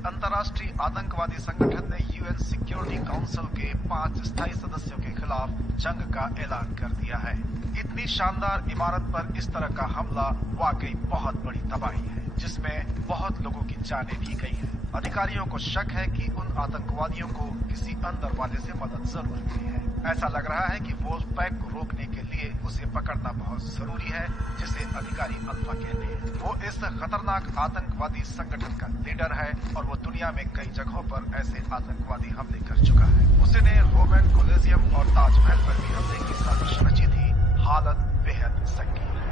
अंतर्राष्ट्रीय आतंकवादी संगठन ने यूएन सिक्योरिटी काउंसिल के 5 स्थायी सदस्यों के खिलाफ जंग का ऐलान कर दिया है। इतनी शानदार इमारत पर इस तरह का हमला वाकई बहुत बड़ी तबाही है, जिसमें बहुत लोगों की जानें भी गई हैं। अधिकारियों को शक है कि उन आतंकवादियों को किसी अंदर वाले से मदद जरूर मिली है। ऐसा लग रहा है कि वोल्फ पैक को रोकने के लिए उसे पकड़ना बहुत जरूरी है, जिसे अधिकारी अल्फा कहते हैं। वो इस खतरनाक आतंकवादी संगठन का लीडर है और वो दुनिया में कई जगहों पर ऐसे आतंकवादी हमले कर चुका है। उसने रोमन कोलिजियम और ताजमहल पर भी हमले की साजिश रची थी। हालत बेहद संगीन है।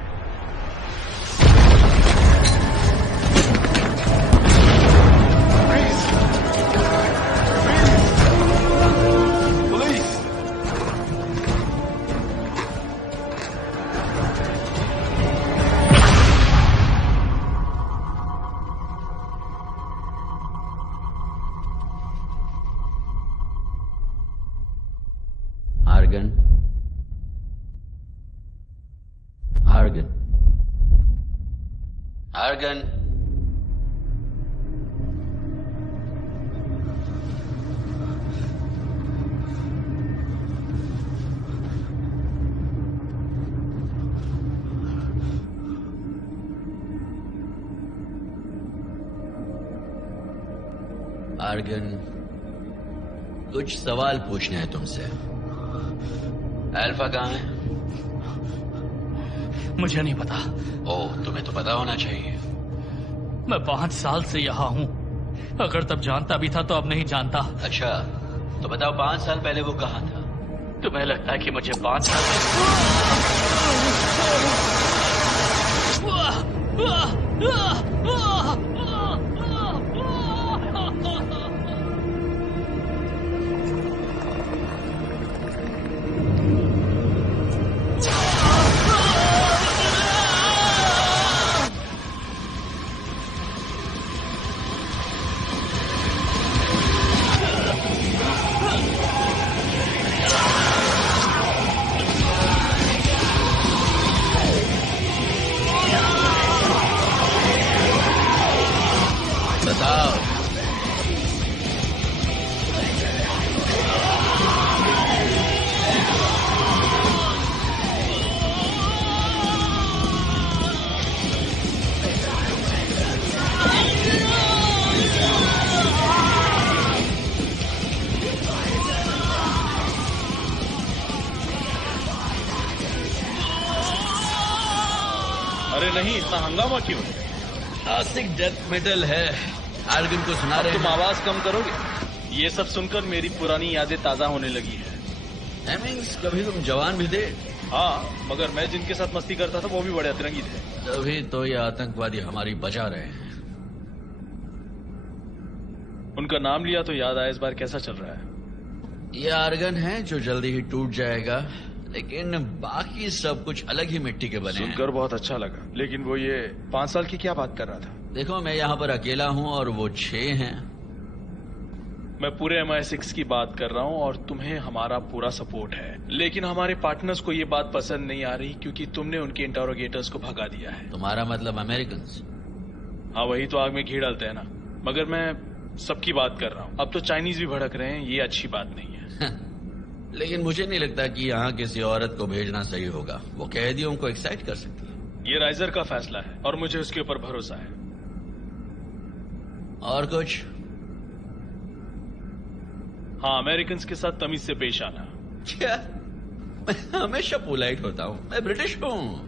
Argan. आर्गन, कुछ सवाल पूछने हैं तुमसे। अल्फा कहाँ है? मुझे नहीं पता। ओह, तुम्हें तो पता होना चाहिए। मैं 5 साल से यहाँ हूँ। अगर तब जानता भी था तो अब नहीं जानता। अच्छा, तो बताओ 5 साल पहले वो कहाँ था? तुम्हें लगता है कि मुझे 5 साल अरे नहीं, इतना हंगामा क्यों? क्लासिक डेथ मेटल है। आर्गन को सुना रहे तुम हैं। आवाज कम करोगे? ये सब सुनकर मेरी पुरानी यादें ताजा होने लगी है। हेमिंग्स, कभी तुम जवान भी थे। हाँ, मगर मैं जिनके साथ मस्ती करता था वो भी बड़े अतरंगी थे। तभी तो ये आतंकवादी हमारी बचा रहे हैं। उनका नाम लिया तो याद आया इस बार कैसा चल रहा है। ये आर्गन है जो जल्दी ही टूट जाएगा, लेकिन बाकी सब कुछ अलग ही मिट्टी के बने हैं। सुनकर बहुत अच्छा लगा, लेकिन वो ये 5 साल की क्या बात कर रहा था? देखो, मैं यहाँ पर अकेला हूँ और वो 6 हैं। मैं पूरे MI6 की बात कर रहा हूँ और तुम्हें हमारा पूरा सपोर्ट है, लेकिन हमारे पार्टनर्स को ये बात पसंद नहीं आ रही क्योंकि तुमने उनके इंटरोगेटर्स को भगा दिया है। तुम्हारा मतलब अमेरिकन? हाँ, वही तो आग में घी डालते हैं ना। मगर मैं सबकी बात कर रहा हूँ। अब तो चाइनीज भी भड़क रहे हैं, ये अच्छी बात नहीं है। लेकिन मुझे नहीं लगता कि यहाँ किसी औरत को भेजना सही होगा। वो कैदियों को एक्साइट कर सकती है। ये राइजर का फैसला है और मुझे उसके ऊपर भरोसा है। और कुछ? हाँ, अमेरिकन के साथ तमीज से पेश आना। क्या? मैं हमेशा पोलाइट होता हूँ, मैं ब्रिटिश हूँ।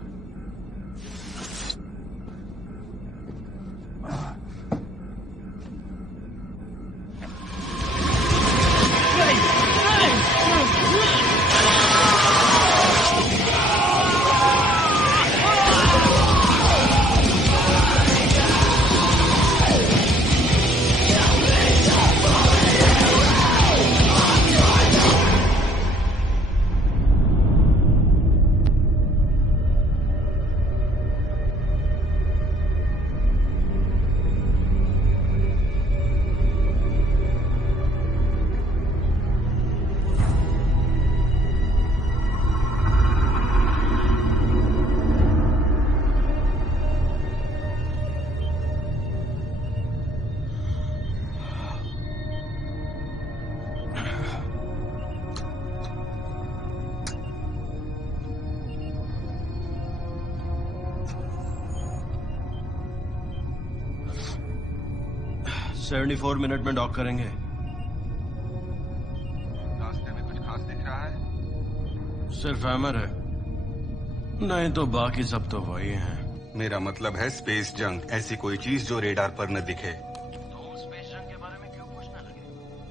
सेवेंटी 4 मिनट में डॉक करेंगे। रास्ते में कुछ खास दिख रहा है? सिर्फ हैमर है, नहीं तो बाकी सब तो वही हैं। मेरा मतलब है स्पेस जंक, ऐसी कोई चीज जो रेडार पर न दिखे। तो स्पेस जंक के बारे में क्यों पूछने लगे?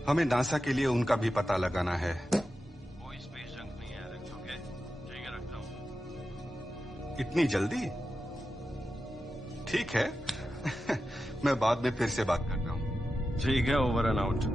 हमें नासा के लिए उनका भी पता लगाना है। कोई स्पेस जंक नहीं है एलेक्स, ओके? ठीक है, रखता हूँ। इतनी जल्दी? ठीक है। मैं बाद में फिर से बात करता हूँ। ठीक है, ओवर एंड आउट।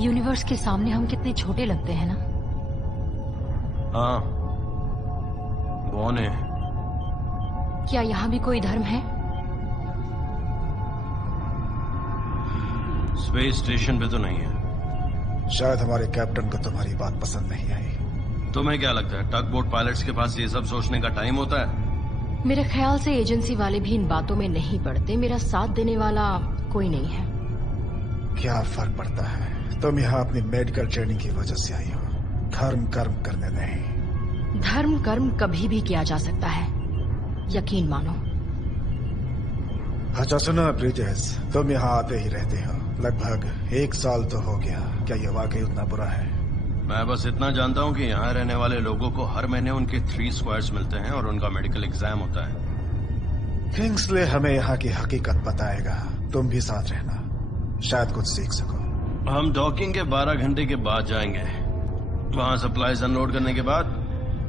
यूनिवर्स के सामने हम कितने छोटे लगते हैं ना। हाँ, कौन है? क्या यहाँ भी कोई धर्म है? स्पेस स्टेशन पे तो नहीं है। शायद हमारे कैप्टन को तुम्हारी बात पसंद नहीं आई। तुम्हें क्या लगता है टग बोट पायलट्स के पास ये सब सोचने का टाइम होता है? मेरे ख्याल से एजेंसी वाले भी इन बातों में नहीं पड़ते। मेरा साथ देने वाला कोई नहीं है। क्या फर्क पड़ता है? तुम यहाँ अपनी मेडिकल ट्रेनिंग की वजह से आई हो, धर्म कर्म करने नहीं। धर्म कर्म कभी भी किया जा सकता है, यकीन मानो। अच्छा सुनो ब्रिजेस, तुम यहाँ आते ही रहते हो, लगभग 1 साल तो हो गया। क्या ये वाकई उतना बुरा है? मैं बस इतना जानता हूँ कि यहाँ रहने वाले लोगों को हर महीने उनके 3 स्क्वायर्स मिलते हैं और उनका मेडिकल एग्जाम होता है। किंग्सले हमें यहाँ की हकीकत बताएगा। तुम भी साथ रहना, शायद कुछ सीख सको। हम डॉकिंग के 12 घंटे के बाद जाएंगे। वहाँ सप्लाईज अनलोड करने के बाद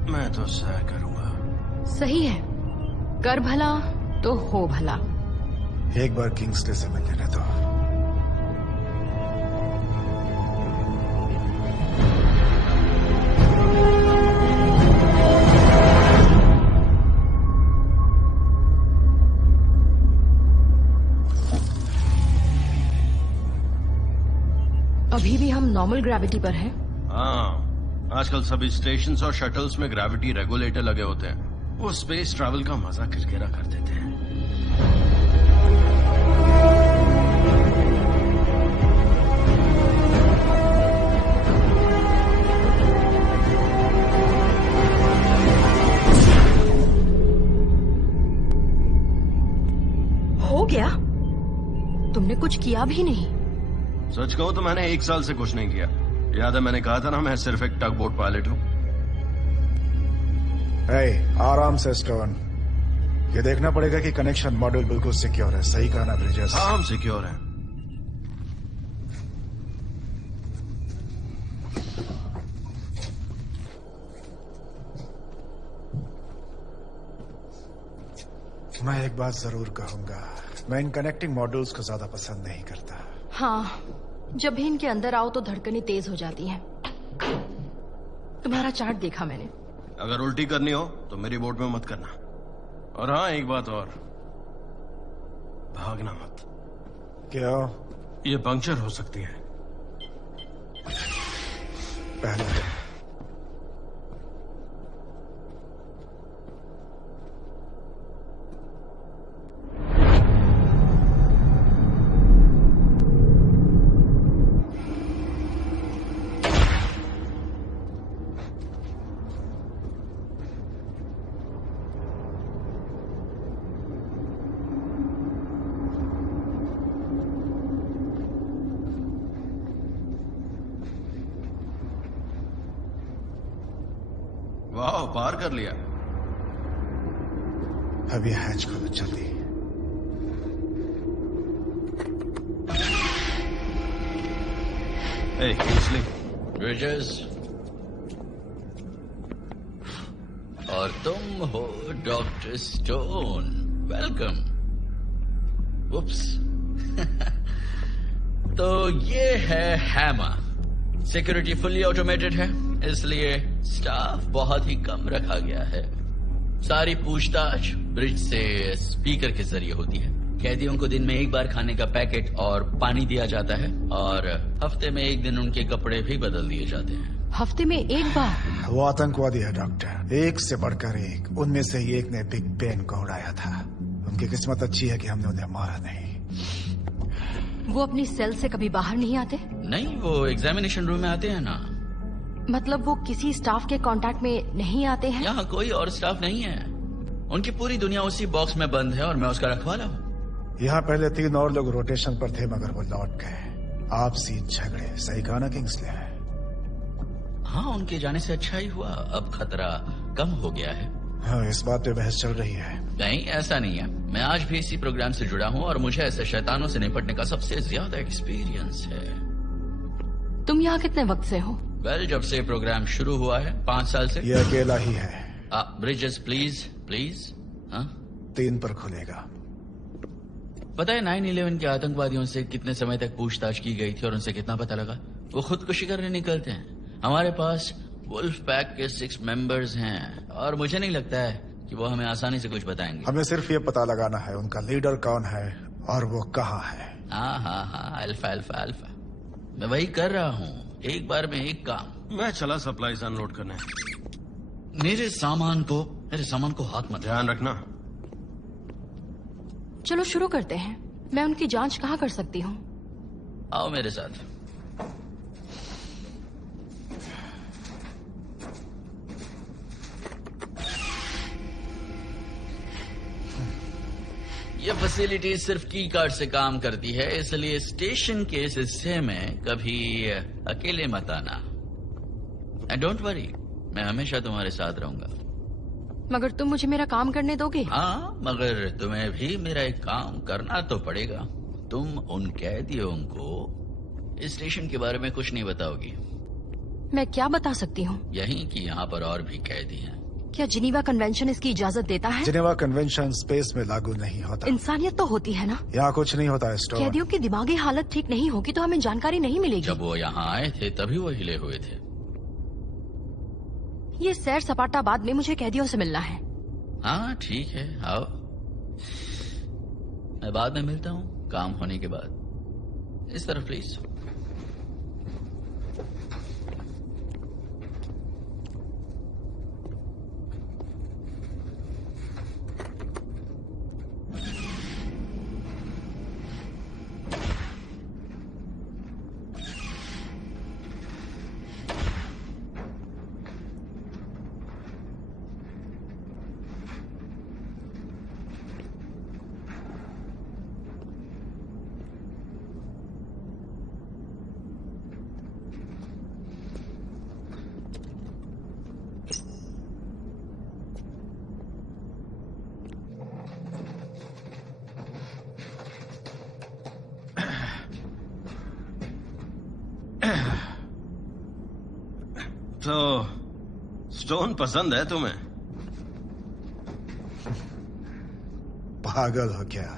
मैं तो सह करूंगा। सही है, कर भला तो हो भला। एक बार किंग्सले से मिल लेने दो। अभी भी हम नॉर्मल ग्रेविटी पर हैं? हाँ, आजकल सभी स्टेशन और शटल्स में ग्रेविटी रेगुलेटर लगे होते हैं। वो स्पेस ट्रैवल का मजा किरकिरा कर देते हैं। हो गया? तुमने कुछ किया भी नहीं। सच कहूं तो मैंने 1 साल से कुछ नहीं किया। याद है मैंने कहा था ना, मैं सिर्फ एक टग बोट पायलट हूं। आराम से स्टोन, ये देखना पड़ेगा कि कनेक्शन मॉड्यूल बिल्कुल सिक्योर है। सही कहा ना ब्रिजेस? हाँ, हम सिक्योर हैं। मैं एक बात जरूर कहूंगा, मैं इन कनेक्टिंग मॉड्यूल्स को ज्यादा पसंद नहीं करता। हाँ, जब भी इनके अंदर आओ तो धड़कनें तेज हो जाती हैं। तुम्हारा चार्ट देखा मैंने। अगर उल्टी करनी हो तो मेरी बोट में मत करना। और हाँ, एक बात और, भागना मत। क्या? ये पंक्चर हो सकती है। पहले वाह, पार कर लिया। अब ये हैच खोलो जल्दी। Hey, Kingsley. ब्रिजेस, और तुम हो डॉक्टर स्टोन। वेलकम। उप्स। तो ये है हैमर। सिक्योरिटी फुल्ली ऑटोमेटेड है, इसलिए स्टाफ बहुत ही कम रखा गया है। सारी पूछताछ ब्रिज से स्पीकर के जरिए होती है। कैदियों को दिन में 1 बार खाने का पैकेट और पानी दिया जाता है, और हफ्ते में 1 दिन उनके कपड़े भी बदल दिए जाते हैं। हफ्ते में 1 बार? वो आतंकवादी है डॉक्टर, एक से बढ़कर एक। उनमें से एक ने बिग बेन को उड़ाया था। उनकी किस्मत अच्छी है कि हमने उन्हें मारा नहीं। वो अपनी सेल से कभी बाहर नहीं आते? नहीं, वो एग्जामिनेशन रूम में आते हैं ना। मतलब वो किसी स्टाफ के कांटेक्ट में नहीं आते हैं? यहाँ कोई और स्टाफ नहीं है। उनकी पूरी दुनिया उसी बॉक्स में बंद है और मैं उसका रखवाला हूँ। यहाँ पहले 3 और लोग रोटेशन पर थे, मगर वो लौट गए। आपसी झगड़े। सही कहा ना किंग्सले? हाँ, उनके जाने से अच्छा ही हुआ। अब खतरा कम हो गया है। हाँ, इस बात पे बहस चल रही है। नहीं, ऐसा नहीं है। मैं आज भी इसी प्रोग्राम से जुड़ा हूँ और मुझे ऐसे शैतानों से निपटने का सबसे ज्यादा एक्सपीरियंस है। तुम यहाँ कितने वक्त से हो? वेल, जब से प्रोग्राम शुरू हुआ है, 5 साल से। ये अकेला ही है। Bridges, please please. हाँ, 3 पर खुलेगा। पता है 9/11 के आतंकवादियों से कितने समय तक पूछताछ की गई थी और उनसे कितना पता लगा? वो खुदकुशी करने निकलते हैं। हमारे पास वुल्फ पैक के 6 मेंबर्स हैं और मुझे नहीं लगता है कि वो हमें आसानी से कुछ बताएंगे। हमें सिर्फ ये पता लगाना है उनका लीडर कौन है और वो कहाँ है। हाँ हाँ हाँ, अल्फा अल्फा अल्फा। मैं वही कर रहा हूँ, एक बार में एक काम। मैं चला सप्लाईज अनलोड करने। मेरे सामान को हाथ मत। ध्यान रखना। चलो शुरू करते हैं। मैं उनकी जांच कहाँ कर सकती हूँ? आओ मेरे साथ। ये फैसिलिटी सिर्फ की कार्ड से काम करती है, इसलिए स्टेशन के इस हिस्से में कभी अकेले मत आना। एंड डोंट वरी, मैं हमेशा तुम्हारे साथ रहूंगा। मगर तुम मुझे मेरा काम करने दोगे? हाँ, मगर तुम्हें भी मेरा एक काम करना तो पड़ेगा। तुम उन कैदियों को इस स्टेशन के बारे में कुछ नहीं बताओगी। मैं क्या बता सकती हूँ? यही कि यहाँ पर और भी कैदी हैं। क्या जिनीवा कन्वेंशन इसकी इजाजत देता है? जिनेवा कन्वेंशन स्पेस में लागू नहीं होता। इंसानियत तो होती है ना? यहाँ कुछ नहीं होता है स्टोन। कैदियों की दिमागी हालत ठीक नहीं होगी तो हमें जानकारी नहीं मिलेगी। जब वो यहाँ आए थे तभी वो हिले हुए थे। ये सैर सपाटा बाद में मुझे कैदियों से मिलना है। हाँ ठीक है, आओ। मैं बाद में मिलता हूँ, काम होने के बाद। इस तरफ प्लीज। स्टोन पसंद है तुम्हें? पागल हो क्या?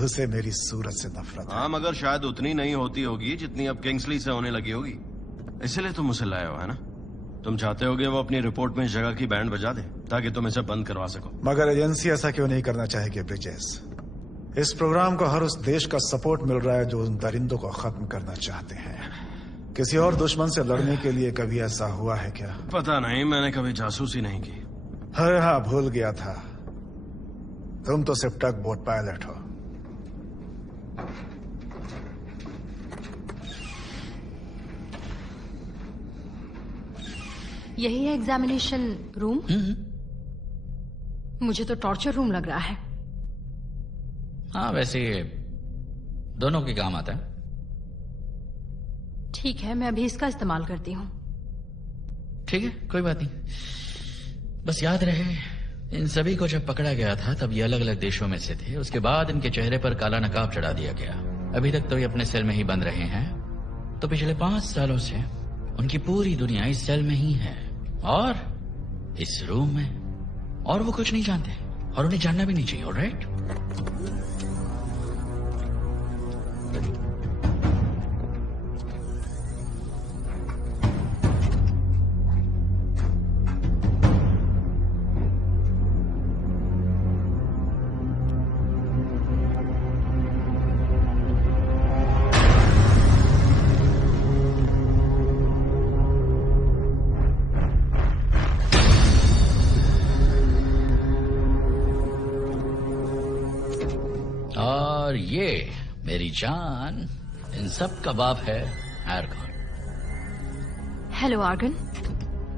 उसे मेरी सूरत से नफरत है। हाँ, मगर शायद उतनी नहीं होती होगी जितनी अब किंग्सली से होने लगी होगी। इसलिए तुम उसे लाए हो, है ना? तुम चाहते होगे वो अपनी रिपोर्ट में इस जगह की बैंड बजा दे ताकि तुम इसे बंद करवा सको। मगर एजेंसी ऐसा क्यों नहीं करना चाहेगी ब्रिजेस? इस प्रोग्राम को हर उस देश का सपोर्ट मिल रहा है जो उन दरिंदों को खत्म करना चाहते हैं। किसी और दुश्मन से लड़ने के लिए कभी ऐसा हुआ है क्या? पता नहीं, मैंने कभी जासूसी नहीं की। अरे हाँ, भूल गया था। तुम तो सिर्फ टग बोट पायलट हो। यही है एग्जामिनेशन रूम? मुझे तो टॉर्चर रूम लग रहा है। हाँ, वैसे दोनों के काम आता है। ठीक है, मैं अभी इसका इस्तेमाल करती हूँ। ठीक है, कोई बात नहीं। बस याद रहे, इन सभी को जब पकड़ा गया था तब ये अलग अलग देशों में से थे। उसके बाद इनके चेहरे पर काला नकाब चढ़ा दिया गया। अभी तक तो ये अपने सेल में ही बंद रहे हैं। तो पिछले 5 सालों से उनकी पूरी दुनिया इस सेल में ही है और इस रूम में, और वो कुछ नहीं जानते और उन्हें जानना भी नहीं चाहिए। ऑलराइट? और ये मेरी जान, इन सब का बाप है आर्गन। हेलो आर्गन,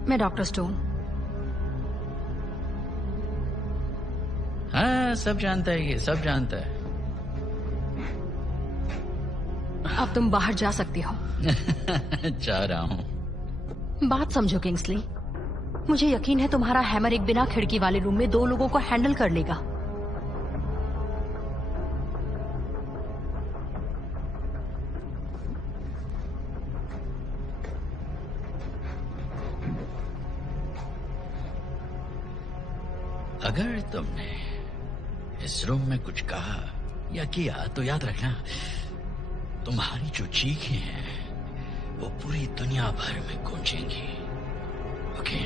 मैं डॉक्टर स्टोन। हाँ, सब जानता है, ये सब जानता है। अब तुम बाहर जा सकती हो। जा रहा हूँ। बात समझो किंग्सली, मुझे यकीन है तुम्हारा हैमर एक बिना खिड़की वाले रूम में 2 लोगों को हैंडल कर लेगा। अगर तुमने इस रूम में कुछ कहा या किया तो याद रखना, तुम्हारी जो चीखें हैं वो पूरी दुनिया भर में गूंजेंगी। ओके?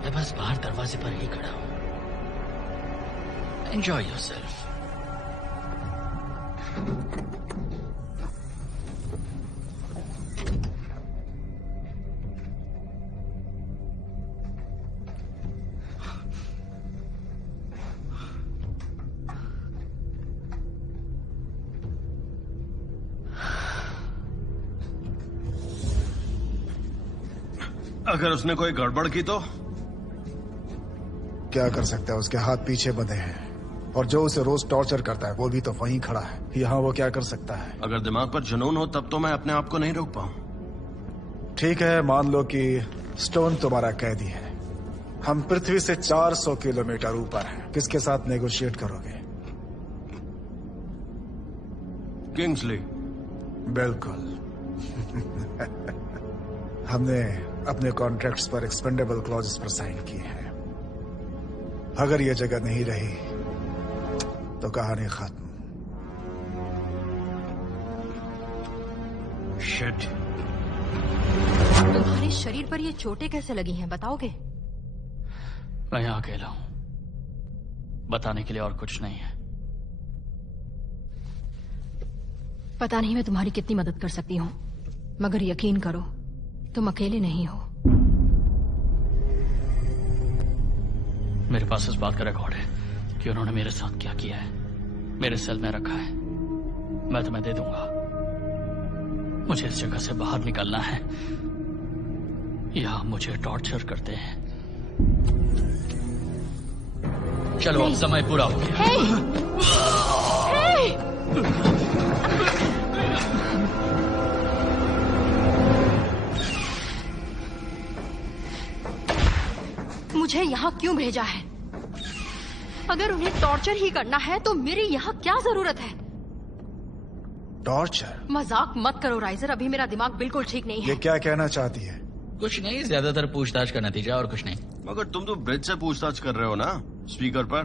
मैं बस बाहर दरवाजे पर ही खड़ा हूं। Enjoy yourself. अगर उसने कोई गड़बड़ की तो? क्या कर सकता है? उसके हाथ पीछे बंधे हैं और जो उसे रोज टॉर्चर करता है वो भी तो वहीं खड़ा है। यहाँ वो क्या कर सकता है? अगर दिमाग पर जुनून हो तब तो मैं अपने आप को नहीं रोक पाऊं। ठीक है, मान लो कि स्टोन तुम्हारा कैदी है। हम पृथ्वी से 400 किलोमीटर ऊपर हैं। किसके साथ नेगोशिएट करोगे? किंग्सली। बिल्कुल। हमने अपने कॉन्ट्रैक्ट्स पर एक्सपेंडेबल क्लॉजेस पर साइन किए हैं। अगर ये जगह नहीं रही तो कहानी खत्म। शिट। तुम्हारे शरीर पर ये चोटें कैसे लगी हैं, बताओगे? मैं यहाँ अकेला हूँ, बताने के लिए और कुछ नहीं है। पता नहीं मैं तुम्हारी कितनी मदद कर सकती हूँ, मगर यकीन करो तुम अकेले नहीं हो। मेरे पास इस बात का रिकॉर्ड है कि उन्होंने मेरे साथ क्या किया है। मेरे सेल में रखा है, मैं तुम्हें दे दूंगा। मुझे इस जगह से बाहर निकलना है, यहाँ मुझे टॉर्चर करते हैं। चलो, अब समय पूरा हो गया। मुझे यहाँ क्यों भेजा है? अगर उन्हें टॉर्चर ही करना है तो मेरी यहाँ क्या जरूरत है? टॉर्चर? मजाक मत करो राइजर, अभी मेरा दिमाग बिल्कुल ठीक नहीं है। ये क्या कहना चाहती है? कुछ नहीं, ज्यादातर पूछताछ का नतीजा और कुछ नहीं। मगर तुम तो ब्रिज से पूछताछ कर रहे हो ना, स्पीकर पर।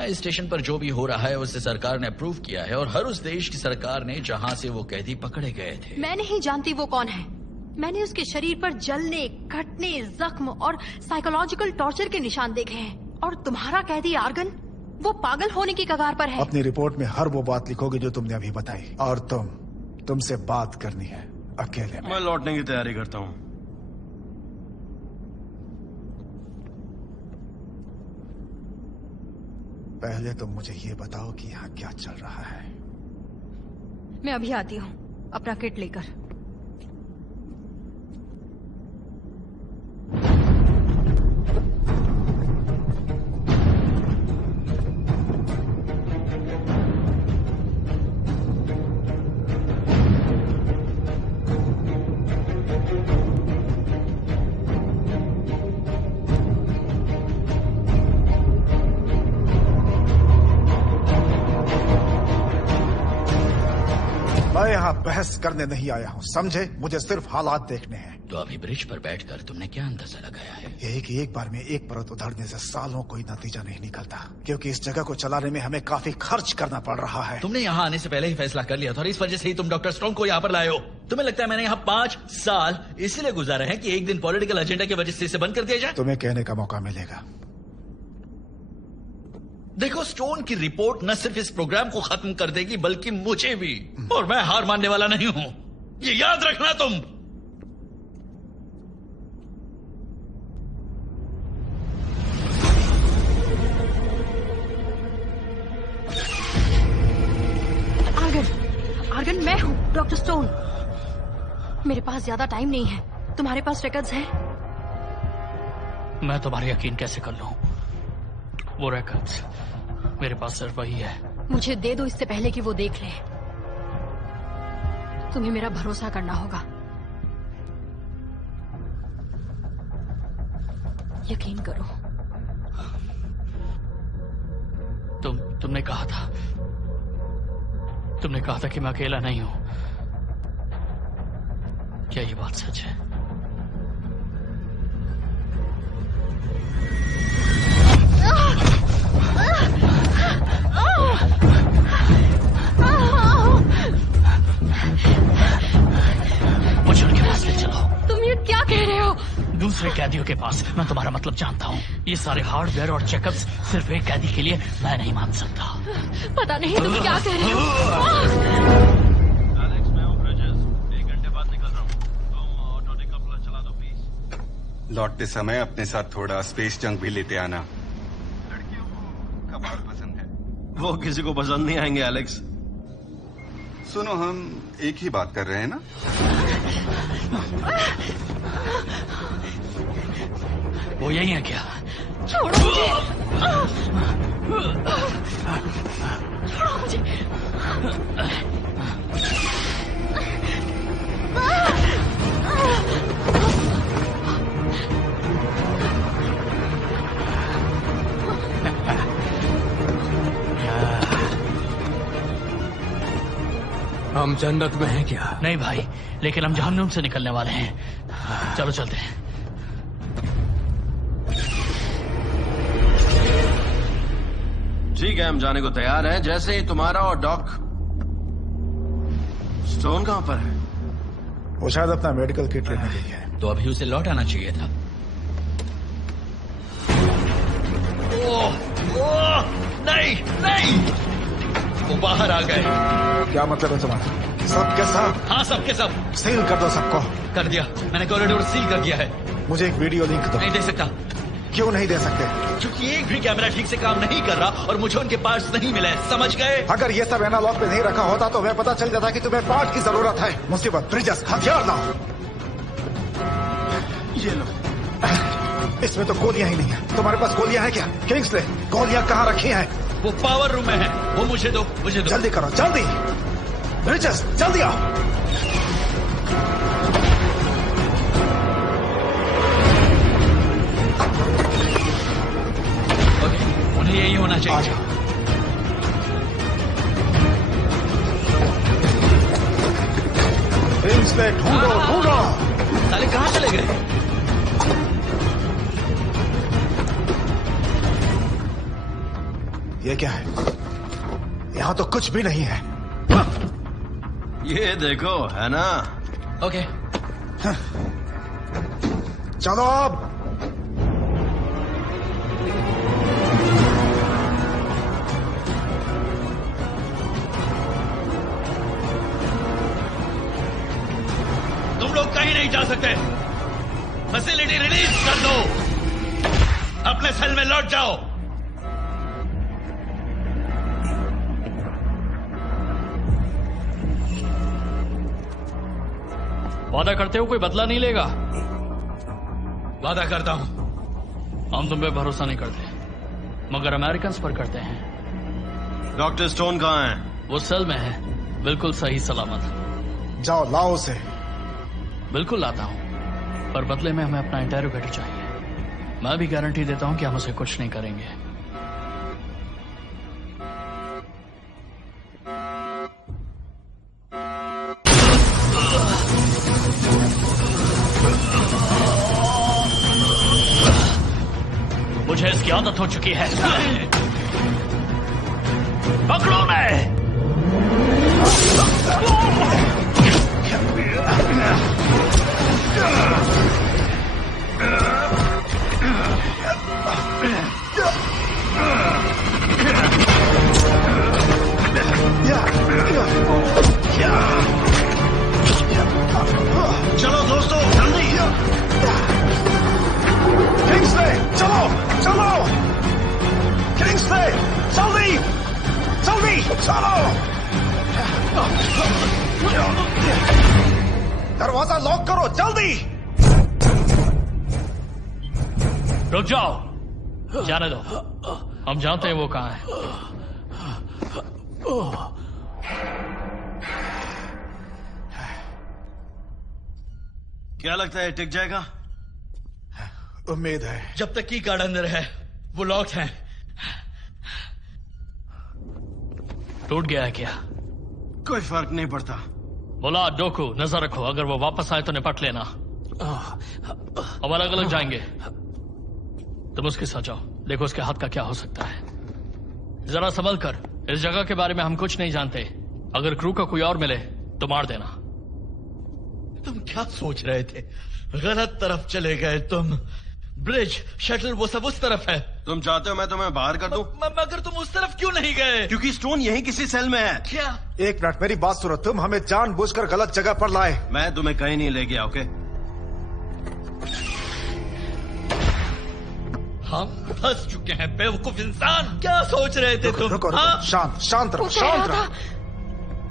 इस स्टेशन पर जो भी हो रहा है उसे सरकार ने अप्रूव किया है, और हर उस देश की सरकार ने जहां से वो कैदी पकड़े गए थे। मैं नहीं जानती वो कौन है। मैंने उसके शरीर पर जलने, कटने, जख्म और साइकोलॉजिकल टॉर्चर के निशान देखे हैं। और तुम्हारा कैदी आर्गन, वो पागल होने की कगार पर है। अपनी रिपोर्ट में हर वो बात लिखोगे जो तुमने अभी बताई, और तुमसे बात करनी है अकेले में। मैं लौटने की तैयारी करता हूँ। पहले तुम मुझे ये बताओ कि यहाँ क्या चल रहा है। मैं अभी आती हूँ अपना किट लेकर। मैं यहाँ बहस करने नहीं आया हूँ, समझे? मुझे सिर्फ हालात देखने हैं। तो अभी ब्रिज पर बैठकर तुमने क्या अंदाजा लगाया है? यही कि एक बार में एक परत उधड़ने से सालों कोई नतीजा नहीं निकलता, क्योंकि इस जगह को चलाने में हमें काफी खर्च करना पड़ रहा है। तुमने यहाँ आने से पहले ही फैसला कर लिया था, और इस वजह से ही तुम डॉक्टर स्ट्रॉन्ग को यहाँ पर लाए हो। तुम्हें लगता है मैंने यहाँ 5 साल इसलिए गुजारे हैं कि एक दिन पॉलिटिकल एजेंडा की वजह से इसे बंद कर दिया जाए? तुम्हें कहने का मौका मिलेगा। देखो, स्टोन की रिपोर्ट न सिर्फ इस प्रोग्राम को खत्म कर देगी बल्कि मुझे भी, और मैं हार मानने वाला नहीं हूं, ये याद रखना तुम। आर्गन, मैं हूं डॉक्टर स्टोन। मेरे पास ज्यादा टाइम नहीं है। तुम्हारे पास रिकॉर्ड्स हैं? मैं तुम्हारा यकीन कैसे कर लूं? वो रिकॉर्ड्स मेरे पास सिर्फ वही है। मुझे दे दो इससे पहले कि वो देख ले। तुम्हें मेरा भरोसा करना होगा। यकीन करो। तुमने कहा था कि मैं अकेला नहीं हूं। क्या ये बात सच है? मुझे उनके पास ले चलो। तुम ये क्या कह रहे हो? दूसरे कैदियों के पास। मैं तुम्हारा मतलब जानता हूँ। ये सारे हार्डवेयर और चेकअप्स सिर्फ एक कैदी के लिए मैं नहीं मान सकता। पता नहीं तुम क्या कह रहे हो। एलेक्स, मैं हूँ ब्रिजेस। 1 घंटे बाद निकल रहा हूँ। तुम ऑटो डिकपलर चला दो प्लीज। लौटते समय अपने साथ थोड़ा स्पेस जंक भी लेते आना। लड़कियों को कबाड़ पसंद है। वो किसी को पसंद नहीं आएंगे एलेक्स। सुनो, हम एक ही बात कर रहे हैं ना? वो यही है क्या? छोड़ो मुझे। छोड़ो मुझे। हम जन्नत में हैं क्या? नहीं भाई, लेकिन हम जहन्नुम से निकलने वाले हैं। चलो चलते हैं। ठीक है, हम जाने को तैयार हैं जैसे ही तुम्हारा और डॉक। स्टोन कहाँ पर है? वो शायद अपना मेडिकल किट लेने गई है। तो अभी उसे लौट आना चाहिए था। नहीं नहीं, वो बाहर आ गए। क्या मतलब है तुम्हारा? सब के सब? हाँ, सब के सब। सील कर दो सबको। कर दिया, मैंने कॉरिडोर सील कर दिया है। मुझे एक वीडियो लिंक दो। नहीं दे सकता। क्यों नहीं दे सकते? क्योंकि एक भी कैमरा ठीक से काम नहीं कर रहा और मुझे उनके पार्ट्स नहीं मिले। समझ गए? अगर ये सब एनालॉग पे नहीं रखा होता तो मैं पता चल जाता कि तुम्हें पार्ट की जरूरत है। मुसीबत, ब्रिजेस, हथियार लाओ। ये लो। इसमें तो गोलियां ही नहीं है। तुम्हारे पास गोलियां हैं क्या? किंग्सले, गोलियां कहाँ रखी हैं? वो पावर रूम में है। वो मुझे दो, मुझे दो। जल्दी करो, जल्दी। ब्रिजेस, जल्दी आओ। ओके, उन्हें यही होना चाहिए। किंग्सले, ढूंढो ढूंढो। साले कहाँ चले गए? ये क्या है? यहाँ तो कुछ भी नहीं है। ये देखो, है ना? ओके। चलो अब। तुम लोग कहीं नहीं जा सकते। फैसिलिटी रिलीज कर दो। अपने सेल में लौट जाओ। वादा करते हो कोई बदला नहीं लेगा? वादा करता हूं। हम तुम पे भरोसा नहीं करते, मगर अमेरिकन पर करते हैं। डॉक्टर स्टोन कहाँ है? वो सेल में है, बिल्कुल सही सलामत। जाओ लाओ उसे। बिल्कुल लाता हूं, पर बदले में हमें अपना इंटरोगेटर चाहिए। मैं भी गारंटी देता हूं कि हम उसे कुछ नहीं करेंगे। मुझे इसकी आदत हो चुकी है। पकड़ो मैं। चलो दोस्तों, जल्दी। किंग्सले, चलो चलो। किंग्सले, जल्दी जल्दी चलो। दरवाजा लॉक करो, जल्दी। रुक जाओ, जाने दो। हम जानते हैं वो कहाँ है। क्या लगता है टिक जाएगा? उम्मीद है। जब तक की कार्ड अंदर है, वो लॉक्ड है। टूट गया है क्या? कोई फर्क नहीं पड़ता। बोला डोकू, नजर रखो, अगर वो वापस आए तो निपट लेना। अब अलग अलग जाएंगे। तुम उसके साथ जाओ, देखो उसके हाथ का क्या हो सकता है। जरा संभल कर, इस जगह के बारे में हम कुछ नहीं जानते। अगर क्रू का कोई और मिले तो मार देना। तुम क्या सोच रहे थे? गलत तरफ चले गए तुम। ब्रिज, शटल, वो सब उस तरफ है। तुम चाहते हो मैं तुम्हें बाहर कर दूं? मगर तुम उस तरफ क्यों नहीं गए? क्योंकि स्टोन यहीं किसी सेल में है। क्या? एक मिनट, मेरी बात सुनो। तुम हमें जानबूझकर गलत जगह पर लाए। मैं तुम्हें कहीं नहीं ले गया, ओके? हम फंस चुके हैं बेवकूफ इंसान। क्या सोच रहे थे तुम? रुको, हाँ? शांत शांत रहो, शांत रहो।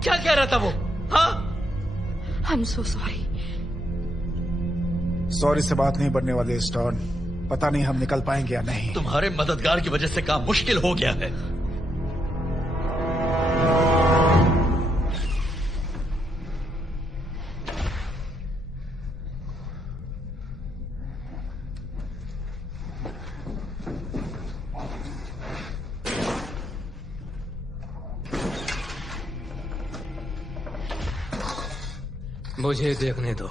क्या कह रहा था वो? हाँ? I'm so sorry. सॉरी से बात नहीं बनने वाली स्टोन। पता नहीं हम निकल पाएंगे या नहीं। तुम्हारे मददगार की वजह से काम मुश्किल हो गया है। मुझे देखने दो।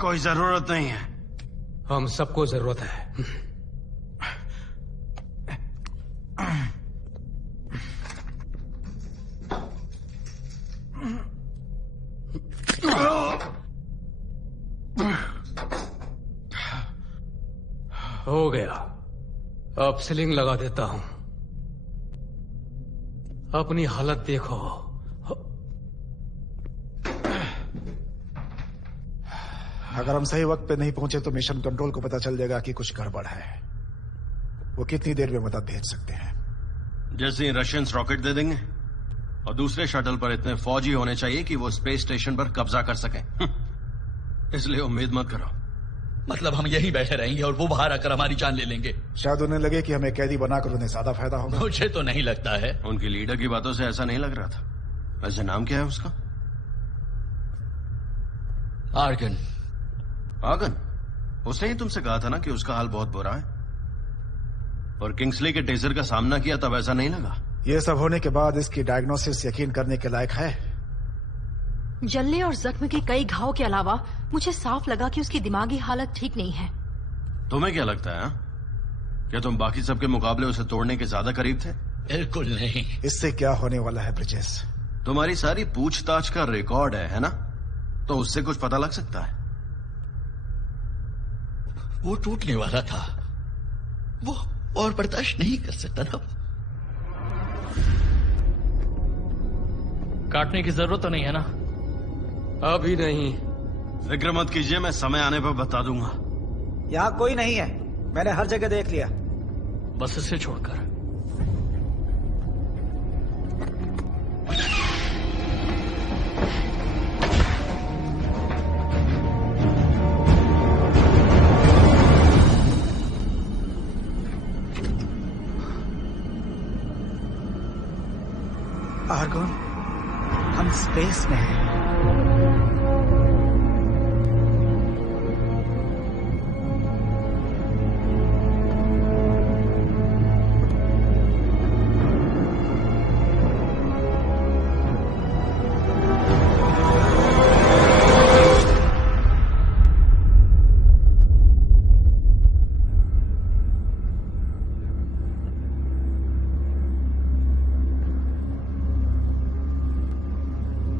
कोई जरूरत नहीं है। हम सबको जरूरत है। हो गया। अब सीलिंग लगा देता हूं। अपनी हालत देखो। अगर हम सही वक्त पे नहीं पहुंचे तो मिशन कंट्रोल को पता चल जाएगा कि कुछ गड़बड़ है। वो कितनी देर में मदद भेज सकते हैं? जैसे ही रशियंस रॉकेट दे देंगे, और दूसरे शटल पर इतने फौजी होने चाहिए कि वो स्पेस स्टेशन पर कब्जा कर सकें। इसलिए उम्मीद मत करो। मतलब हम यहीं बैठे रहेंगे और वो बाहर आकर हमारी जान ले लेंगे? शायद उन्हें लगे कि हमें कैदी बनाकर उन्हें ज्यादा फायदा होगा। मुझे तो नहीं लगता है। उनकी लीडर की बातों से ऐसा नहीं लग रहा था। वैसे नाम क्या है उसका? आर्गन। आर्गन? उसने ही तुमसे कहा था ना कि उसका हाल बहुत बुरा है। और किंग्सली के टेजर का सामना किया तब ऐसा नहीं लगा? ये सब होने के बाद इसकी डायग्नोसिस यकीन करने के लायक है? जलने और जख्म के कई घाव के अलावा मुझे साफ लगा कि उसकी दिमागी हालत ठीक नहीं है। तुम्हें क्या लगता है? क्या तुम बाकी सबके मुकाबले उसे तोड़ने के ज्यादा करीब थे? बिल्कुल नहीं। इससे क्या होने वाला है ब्रिजेस? तुम्हारी सारी पूछताछ का रिकॉर्ड है ना? तो उससे कुछ पता लग सकता है। वो टूटने वाला था, वो और बर्दाश्त नहीं कर सकता था। काटने की जरूरत तो नहीं है ना? अभी नहीं। फिक्र मत कीजिए, मैं समय आने पर बता दूंगा। यहाँ कोई नहीं है, मैंने हर जगह देख लिया। बस इसे छोड़कर। आर्गोन, हम स्पेस में हैं।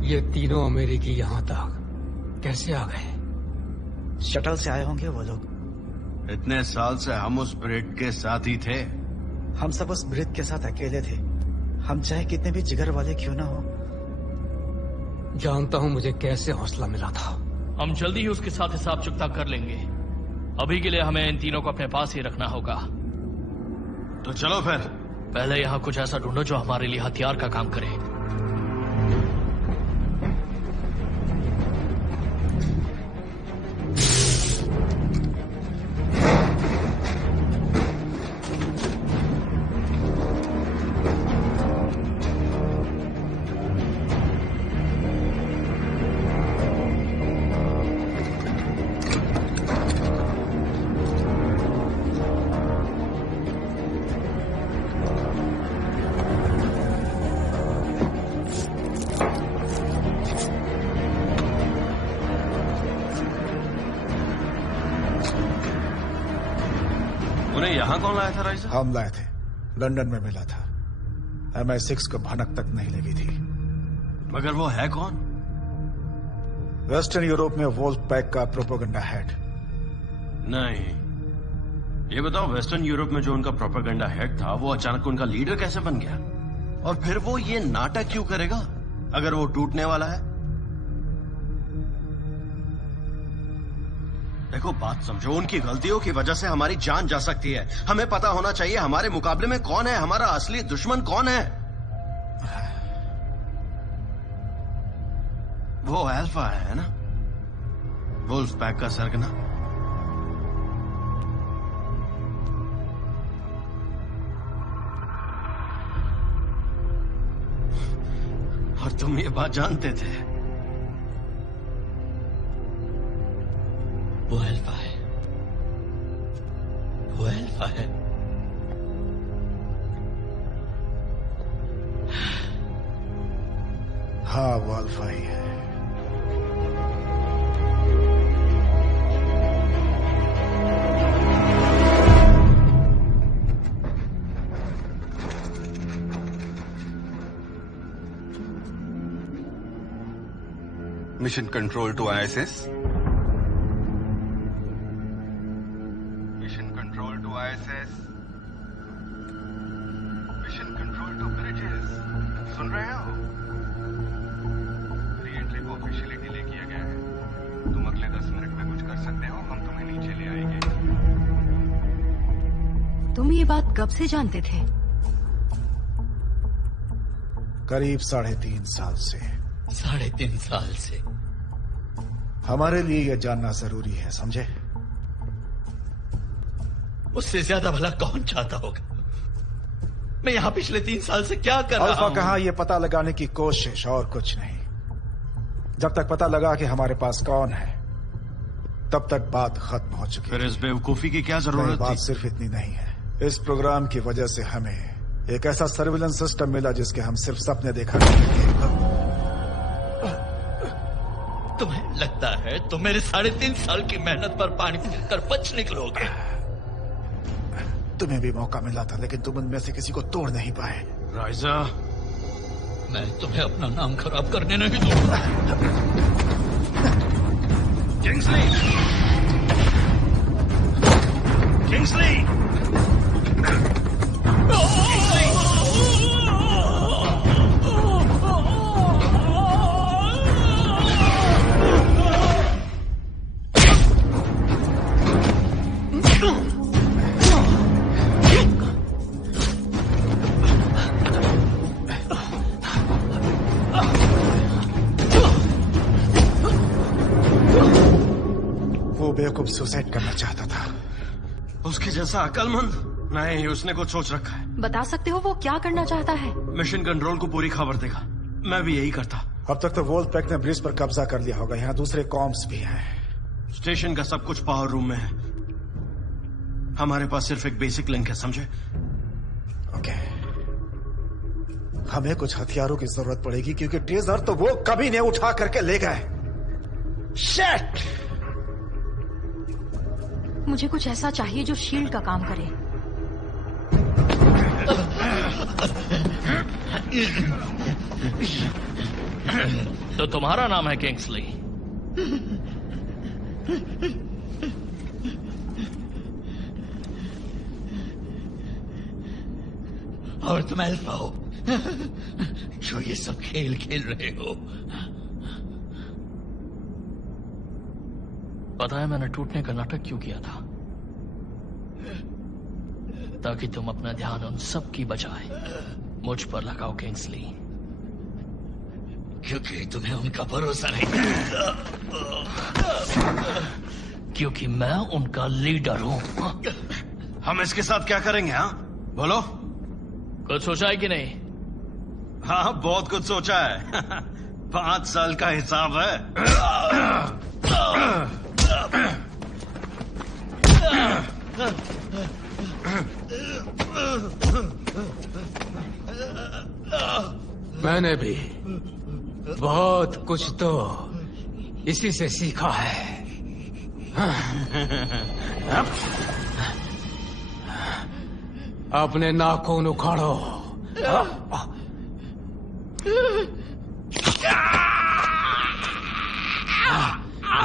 ये तीनों अमेरिकी यहाँ तक कैसे आ गए? शटल से आए होंगे वो लोग। इतने साल से हम उस ब्रिट के साथ ही थे। हम सब उस ब्रिट के साथ अकेले थे। हम चाहे कितने भी जिगर वाले क्यों ना हो। जानता हूँ मुझे कैसे हौसला मिला था। हम जल्दी ही उसके साथ हिसाब चुकता कर लेंगे। अभी के लिए हमें इन तीनों को अपने पास ही रखना होगा। तो चलो फिर। पहले यहाँ कुछ ऐसा ढूंढो जो हमारे लिए हथियार का काम करे। उन्हें यहाँ कौन लाया था राइजर? हम लाए थे, लंदन में मिला था। MI6 को भनक तक नहीं लगी थी। मगर वो है कौन? वेस्टर्न यूरोप में वोल्फ पैक का प्रोपेगेंडा हेड। नहीं, ये बताओ, वेस्टर्न यूरोप में जो उनका प्रोपेगेंडा हेड था वो अचानक उनका लीडर कैसे बन गया? और फिर वो ये नाटक क्यों करेगा अगर वो टूटने वाला है? देखो, बात समझो, उनकी गलतियों की वजह से हमारी जान जा सकती है। हमें पता होना चाहिए हमारे मुकाबले में कौन है, हमारा असली दुश्मन कौन है। वो अल्फा है ना, वुल्फ पैक का सरगना। और तुम ये बात जानते थे? वो अल्फा है, वो अल्फा है। हाँ, वो अल्फा ही है। Mission control to ISS। Mission control to ISS। Mission control to Bridges. सुन रहे हो? री-एंट्री को ऑफिशियली डिले किया गया है। तुम अगले 10 मिनट में कुछ कर सकते हो, हम तुम्हें नीचे ले आएंगे। तुम ये बात कब से जानते थे? करीब 3.5 साल से। 3.5 साल से? हमारे लिए यह जानना जरूरी है, समझे? उससे ज्यादा भला कौन चाहता होगा? मैं यहाँ पिछले 3 साल से क्या कर रहा अल्फा हूँ? कहाँ, ये पता लगाने की कोशिश और कुछ नहीं। जब तक पता लगा कि हमारे पास कौन है, तब तक बात खत्म हो चुकी। फिर इस बेवकूफी की क्या जरूरत बात थी? सिर्फ इतनी नहीं है, इस प्रोग्राम की वजह से हमें एक ऐसा सर्विलेंस सिस्टम मिला जिसके हम सिर्फ सपने देखा करते थे। तुम्हें लगता है तुम मेरे 3.5 साल की मेहनत पर पानी फिर बच निकलोगे? तुम्हें भी मौका मिला था, लेकिन तुम उनमें से किसी को तोड़ नहीं पाए। राइजा, मैं तुम्हें अपना नाम खराब करने नहीं दूंगा। किंग्सली! किंग्सली! वो बेवकूफ सुसाइड करना चाहता था। उसके जैसा अक्लमंद नहीं, उसने कुछ सोच रखा है। बता सकते हो वो क्या करना चाहता है? मिशन कंट्रोल को पूरी खबर देगा। मैं भी यही करता। अब तक तो वोल्फ पैक ने ब्रिज पर कब्जा कर लिया होगा। यहाँ दूसरे कॉम्स भी हैं। स्टेशन का सब कुछ पावर रूम में है। हमारे पास सिर्फ एक बेसिक लिंक है, समझे? ओके। हमें कुछ हथियारों की जरूरत पड़ेगी, क्योंकि टेजर तो वो कभी नहीं उठा करके ले गए। शिट! मुझे कुछ ऐसा चाहिए जो शील्ड का काम करे। तो तुम्हारा नाम है किंग्सली? और तुम अल्फा हो जो ये सब खेल खेल रहे हो। पता है मैंने टूटने का नाटक क्यों किया था? ताकि तुम अपना ध्यान उन सब की बजाय मुझ पर लगाओ किंग्सली। क्योंकि तुम्हें उनका भरोसा नहीं। क्योंकि मैं उनका लीडर हूं। हम इसके साथ क्या करेंगे? हाँ बोलो। कुछ सोचा है कि नहीं? हाँ, बहुत कुछ सोचा है। 5 साल का हिसाब है। मैंने भी बहुत कुछ तो इसी से सीखा है। अपने नाखून उखाड़ो।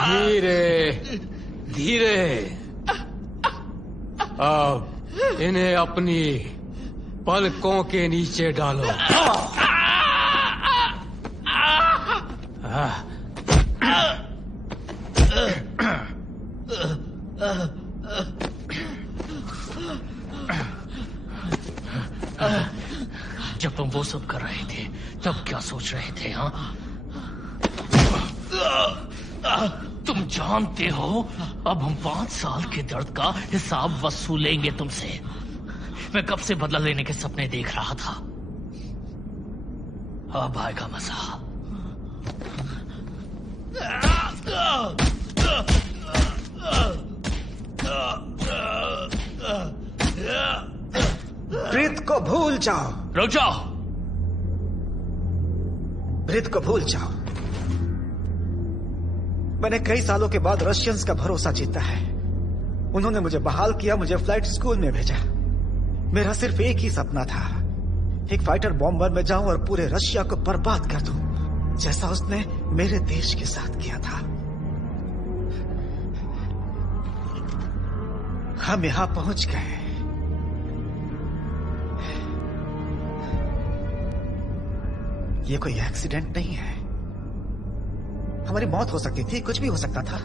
धीरे धीरे। अब इन्हें अपनी पलकों के नीचे डालो। जब तुम वो सब कर रहे थे तब क्या सोच रहे थे? हाँ, तुम जानते हो अब हम 5 साल के दर्द का हिसाब वसूलेंगे तुमसे। मैं कब से बदला लेने के सपने देख रहा था। अब आएगा मजा। ब्रिथ को भूल जाओ। रुक जाओ। ब्रिथ को भूल जाओ। मैंने कई सालों के बाद रशियंस का भरोसा जीता है। उन्होंने मुझे बहाल किया, मुझे फ्लाइट स्कूल में भेजा। मेरा सिर्फ एक ही सपना था, एक फाइटर बॉम्बर में जाऊं और पूरे रशिया को बर्बाद कर दूं, जैसा उसने मेरे देश के साथ किया था। हम यहां पहुंच गए। ये कोई एक्सीडेंट नहीं है। हमारी मौत हो सकती थी, कुछ भी हो सकता था,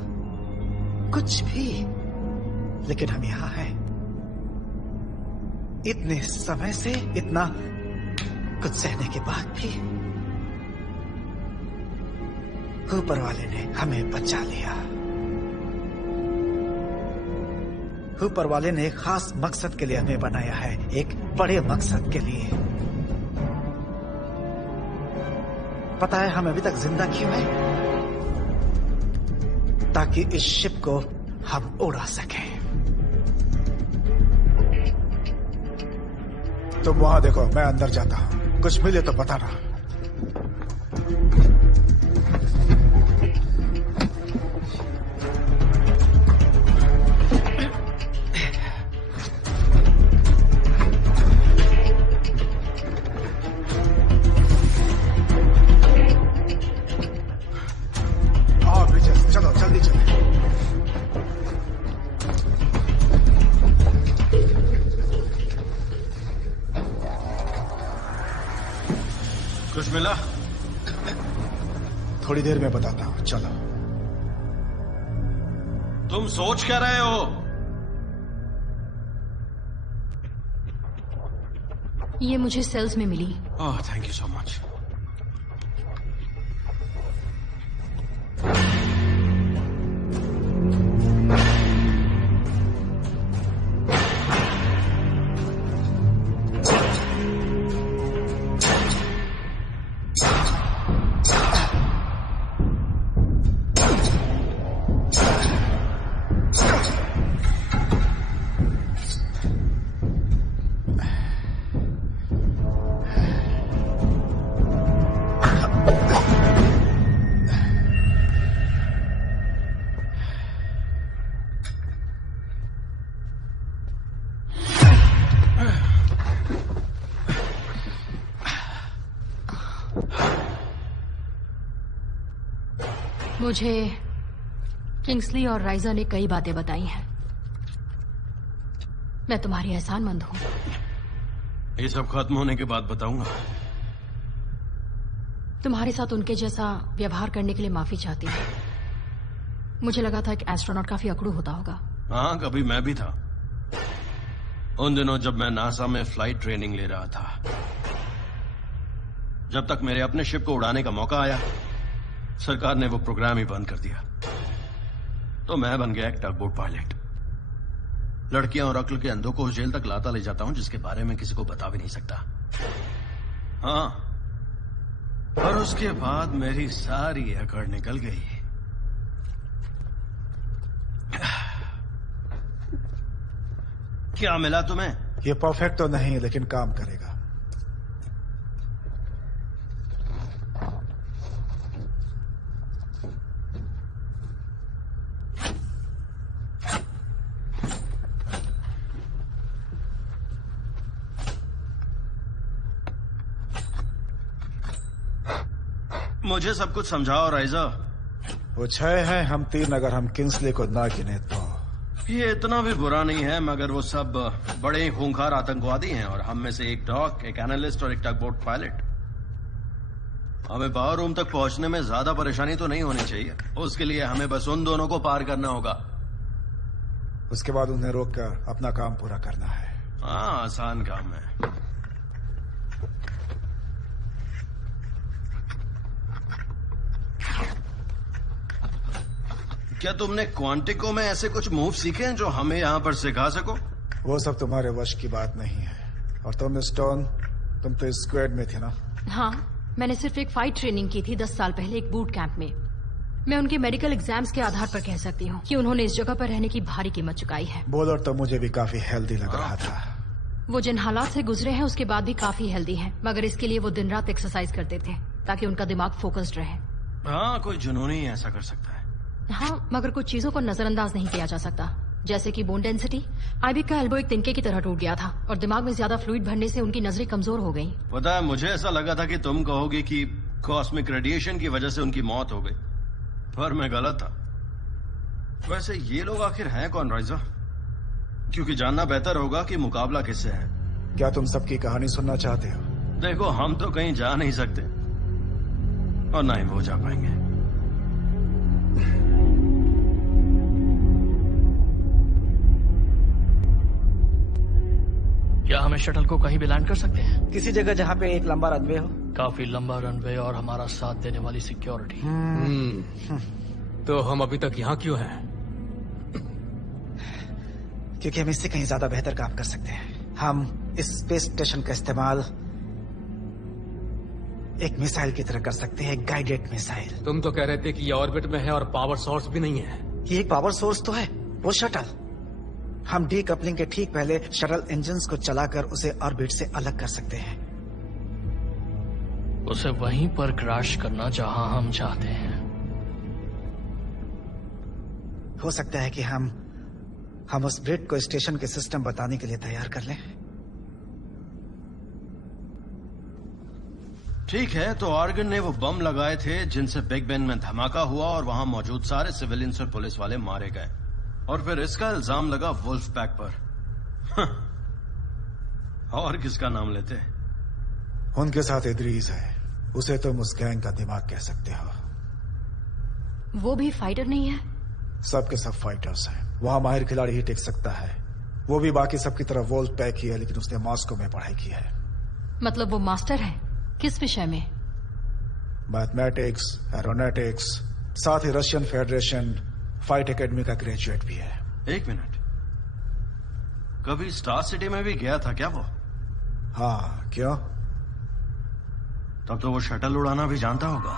कुछ भी। लेकिन हम यहां हैं, इतने समय से, इतना कुछ सहने के बाद भी ऊपर वाले ने हमें बचा लिया। ऊपर वाले ने एक खास मकसद के लिए हमें बनाया है, एक बड़े मकसद के लिए। पता है हम अभी तक जिंदा क्यों हैं? ताकि इस शिप को हम उड़ा सकें। तुम वहां देखो, मैं अंदर जाता हूं। कुछ मिले तो बताना। आओ ब्रिजेस, चलो जल्दी चलो। कुछ मिला? थोड़ी देर में बताता हूं, चलो। तुम सोच क्या रहे हो? ये मुझे सेल्स में मिली। ओह, थैंक यू सो मच। मुझे किंग्सली और राइजा ने कई बातें बताई हैं। मैं तुम्हारी एहसानमंद हूं। ये सब खत्म होने के बाद बताऊंगा। तुम्हारे साथ उनके जैसा व्यवहार करने के लिए माफी चाहती हूँ। मुझे लगा था कि एस्ट्रोनॉट काफी अकड़ू होता होगा। हाँ, कभी मैं भी था। उन दिनों जब मैं नासा में फ्लाइट ट्रेनिंग ले रहा था, जब तक मेरे अपने शिप को उड़ाने का मौका आया, सरकार ने वो प्रोग्राम ही बंद कर दिया। तो मैं बन गया एक टग बोट पायलट। लड़कियां और अक्ल के अंधों को जेल तक लाता ले जाता हूं, जिसके बारे में किसी को बता भी नहीं सकता। हाँ, और उसके बाद मेरी सारी अकड़ निकल गई। क्या मिला तुम्हें? ये परफेक्ट तो नहीं, लेकिन काम करेगा। मुझे सब कुछ समझाओ राइजा। वो 6 हैं, हम 3। अगर हम किंग्सले को ना गिने तो। ये इतना भी बुरा नहीं है, मगर वो सब बड़े ही खूंखार आतंकवादी हैं और हम में से एक डॉक, एक एनालिस्ट और एक टग बोट पायलट। हमें पावर रूम तक पहुंचने में ज्यादा परेशानी तो नहीं होनी चाहिए। उसके लिए हमें बस उन दोनों को पार करना होगा। उसके बाद उन्हें रोककर अपना काम पूरा करना है। हाँ, आसान काम है। क्या तुमने क्वांटिको में ऐसे कुछ मूव सीखे हैं जो हमें यहाँ पर सिखा सको? वो सब तुम्हारे वश की बात नहीं है। और तुम स्टोन, तुम तो स्क्वाड में थे ना? हाँ, मैंने सिर्फ एक फाइट ट्रेनिंग की थी 10 साल पहले एक बूट कैंप में। मैं उनके मेडिकल एग्जाम्स के आधार पर कह सकती हूँ कि उन्होंने इस जगह पर रहने की भारी कीमत चुकाई है। बॉलर तो मुझे भी काफी हेल्दी लग रहा था। वो जिन हालात से गुजरे हैं उसके बाद भी काफी हेल्दी हैं, मगर इसके लिए वो दिन रात एक्सरसाइज करते थे ताकि उनका दिमाग फोकस्ड रहे। हाँ, कोई जुनूनी ही ऐसा कर सकता है। हाँ, मगर कुछ चीजों को नजरअंदाज नहीं किया जा सकता, जैसे कि बोन डेंसिटी। आइबिक का एल्बो एक तिनके की तरह टूट गया था और दिमाग में ज्यादा फ्लूइड भरने से उनकी नजरें कमजोर हो गई। पता है, मुझे ऐसा लगा था कि तुम कहोगे कि कॉस्मिक रेडिएशन की वजह से उनकी मौत हो गई, पर मैं गलत था। वैसे ये लोग आखिर हैं कौन राइजा? क्योंकि जानना बेहतर होगा कि मुकाबला किससे है। क्या तुम सबकी कहानी सुनना चाहते हो? देखो, हम तो कहीं जा नहीं सकते और ना ही वो जा पाएंगे। क्या हम शटल को कहीं भी लैंड कर सकते हैं? किसी जगह जहाँ पे एक लंबा रनवे हो। काफी लंबा रनवे और हमारा साथ देने वाली सिक्योरिटी। तो हम अभी तक यहाँ क्यों हैं? क्योंकि हम इससे कहीं ज्यादा बेहतर काम कर सकते हैं। हम इस स्पेस स्टेशन का इस्तेमाल एक मिसाइल की तरह कर सकते हैं, गाइडेड मिसाइल। तुम तो कह रहे थे कि ये ऑर्बिट में है और पावर सोर्स भी नहीं है। ये एक पावर सोर्स तो है, वो शटल। हम डीकपलिंग के ठीक पहले शटल इंजन्स को चलाकर उसे ऑर्बिट से अलग कर सकते हैं। उसे वहीं पर क्रैश करना जहां हम चाहते हैं। हो सकता है कि हम उस ब्रिट को स्टेशन के सिस्टम बताने के लिए तैयार कर लें। ठीक है, तो आर्गन ने वो बम लगाए थे जिनसे बिग बेन में धमाका हुआ और वहां मौजूद सारे सिविलियंस और पुलिस वाले मारे गए, और फिर इसका इल्जाम लगा वुल्फ पैक पर। और किसका नाम लेते? उनके साथ इदरीस है, उसे तुम उस गैंग का दिमाग कह सकते हो। वो भी फाइटर नहीं है? सबके सब फाइटर्स हैं। वहां माहिर खिलाड़ी ही टिक सकता है। वो भी बाकी सबकी तरह वुल्फ पैक ही है, लेकिन उसने मॉस्को में पढ़ाई की है। मतलब वो मास्टर है? किस विषय में? मैथमेटिक्स, एरोनॉटिक्स, साथ ही रशियन फेडरेशन फाइट एकेडमी का ग्रेजुएट भी है। एक मिनट, कभी स्टार सिटी में भी गया था क्या वो? हाँ, क्यों? तब तो वो शटल उड़ाना भी जानता होगा।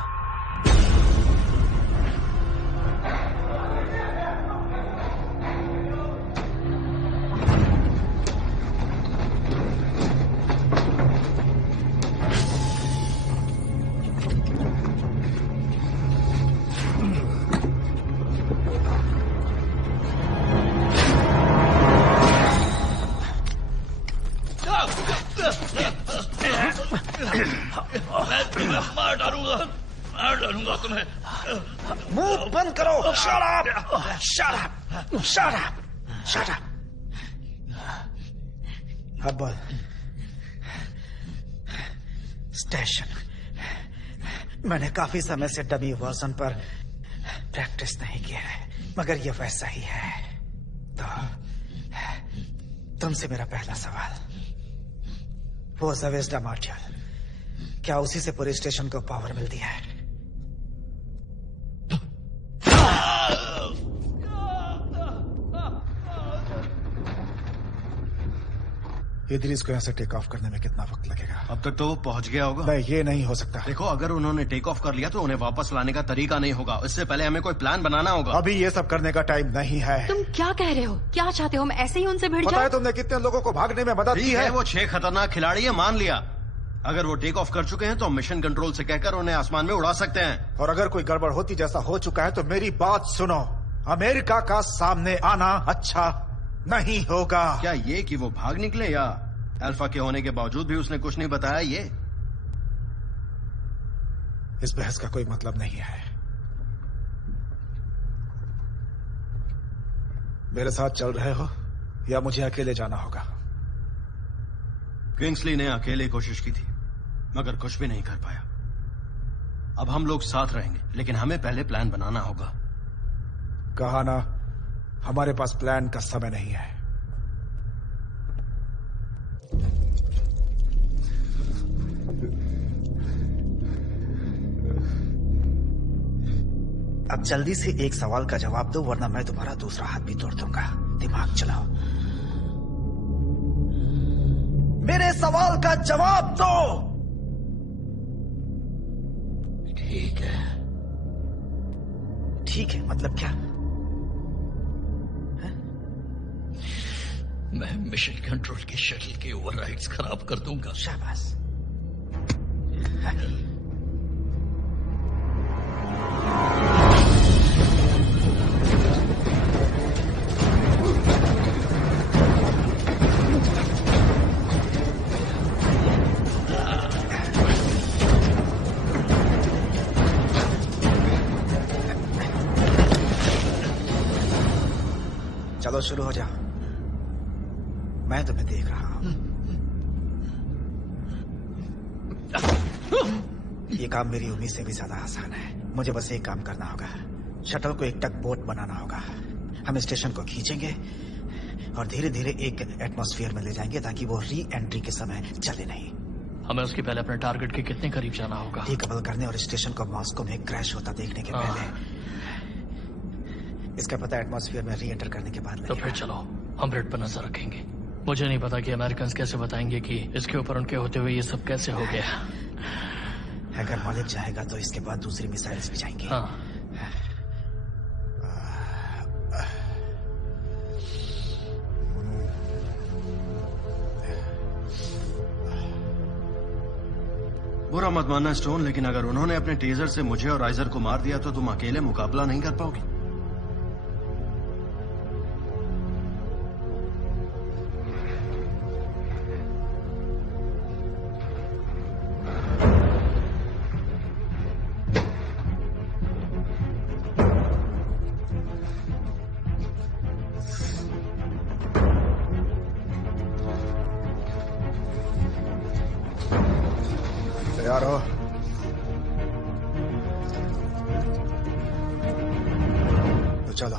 मार डालूंगा तुम्हें। मुंह बंद करो। Shut up! Shut up! Shut up! Shut up! अब बोल। स्टेशन। मैंने काफी समय से डमी वर्जन पर प्रैक्टिस नहीं किया है, मगर ये वैसा ही है। तो तुमसे मेरा पहला सवाल, वो ज़वेज़दा मॉड्यूल, क्या उसी से पूरे स्टेशन को पावर मिलती है? इदरीस को यहाँ से टेक ऑफ करने में कितना वक्त लगेगा? अब तक तो वो पहुंच गया होगा। नहीं, ये नहीं हो सकता। देखो, अगर उन्होंने टेक ऑफ कर लिया तो उन्हें वापस लाने का तरीका नहीं होगा। इससे पहले हमें कोई प्लान बनाना होगा। अभी ये सब करने का टाइम नहीं है। तुम क्या कह रहे हो? क्या चाहते हो? मैं ऐसे ही उनसे भिड़ पता है जाऊं? तुमने कितने लोगों को भागने में मदद की है? वो 6 खतरनाक खिलाड़ी है, मान लिया। अगर वो टेक ऑफ कर चुके हैं तो मिशन कंट्रोल से कहकर उन्हें आसमान में उड़ा सकते हैं। और अगर कोई गड़बड़ होती जैसा हो चुका है तो मेरी बात सुनो, अमेरिका का सामने आना अच्छा नहीं होगा। क्या ये कि वो भाग निकले, या अल्फा के होने के बावजूद भी उसने कुछ नहीं बताया? ये इस बहस का कोई मतलब नहीं है। मेरे साथ चल रहे हो या मुझे अकेले जाना होगा? किंग्सली ने अकेले कोशिश की थी, मगर कुछ भी नहीं कर पाया। अब हम लोग साथ रहेंगे, लेकिन हमें पहले प्लान बनाना होगा। कहा ना, हमारे पास प्लान का समय नहीं है। अब जल्दी से एक सवाल का जवाब दो, वरना मैं तुम्हारा दूसरा हाथ भी तोड़ दूंगा। दिमाग चलाओ। मेरे सवाल का जवाब दो। ठीक है। ठीक है मतलब क्या? मैं मिशन कंट्रोल की शटल के ओवरराइड्स खराब कर दूंगा। शाबाश। चलो शुरू हो जाओ, मैं तुम्हें देख रहा हूं। ये काम मेरी उम्मीद से भी ज्यादा आसान है। मुझे बस एक काम करना होगा, शटल को एक टग बोट बनाना होगा। हम स्टेशन को खींचेंगे और धीरे धीरे एक एटमॉस्फेयर में ले जाएंगे ताकि वो री एंट्री के समय चले नहीं। हमें उसके पहले अपने टारगेट के कितने करीब जाना होगा? डीकपल करने और स्टेशन को मॉस्को में क्रैश होता देखने के पहले। इसका पता एटमॉस्फेयर में री एंटर करने के बाद। तो फिर चलो, हम ब्रिट पर नजर रखेंगे। मुझे नहीं पता कि अमेरिकन कैसे बताएंगे कि इसके ऊपर उनके होते हुए ये सब कैसे हो गया। अगर मालिक चाहेगा तो इसके बाद दूसरी मिसाइल्स भी जाएंगी। हाँ। बुरा मत मानना स्टोन, लेकिन अगर उन्होंने अपने टेजर से मुझे और राइजर को मार दिया तो तुम अकेले मुकाबला नहीं कर पाओगी। तैयार हो? तो चलो।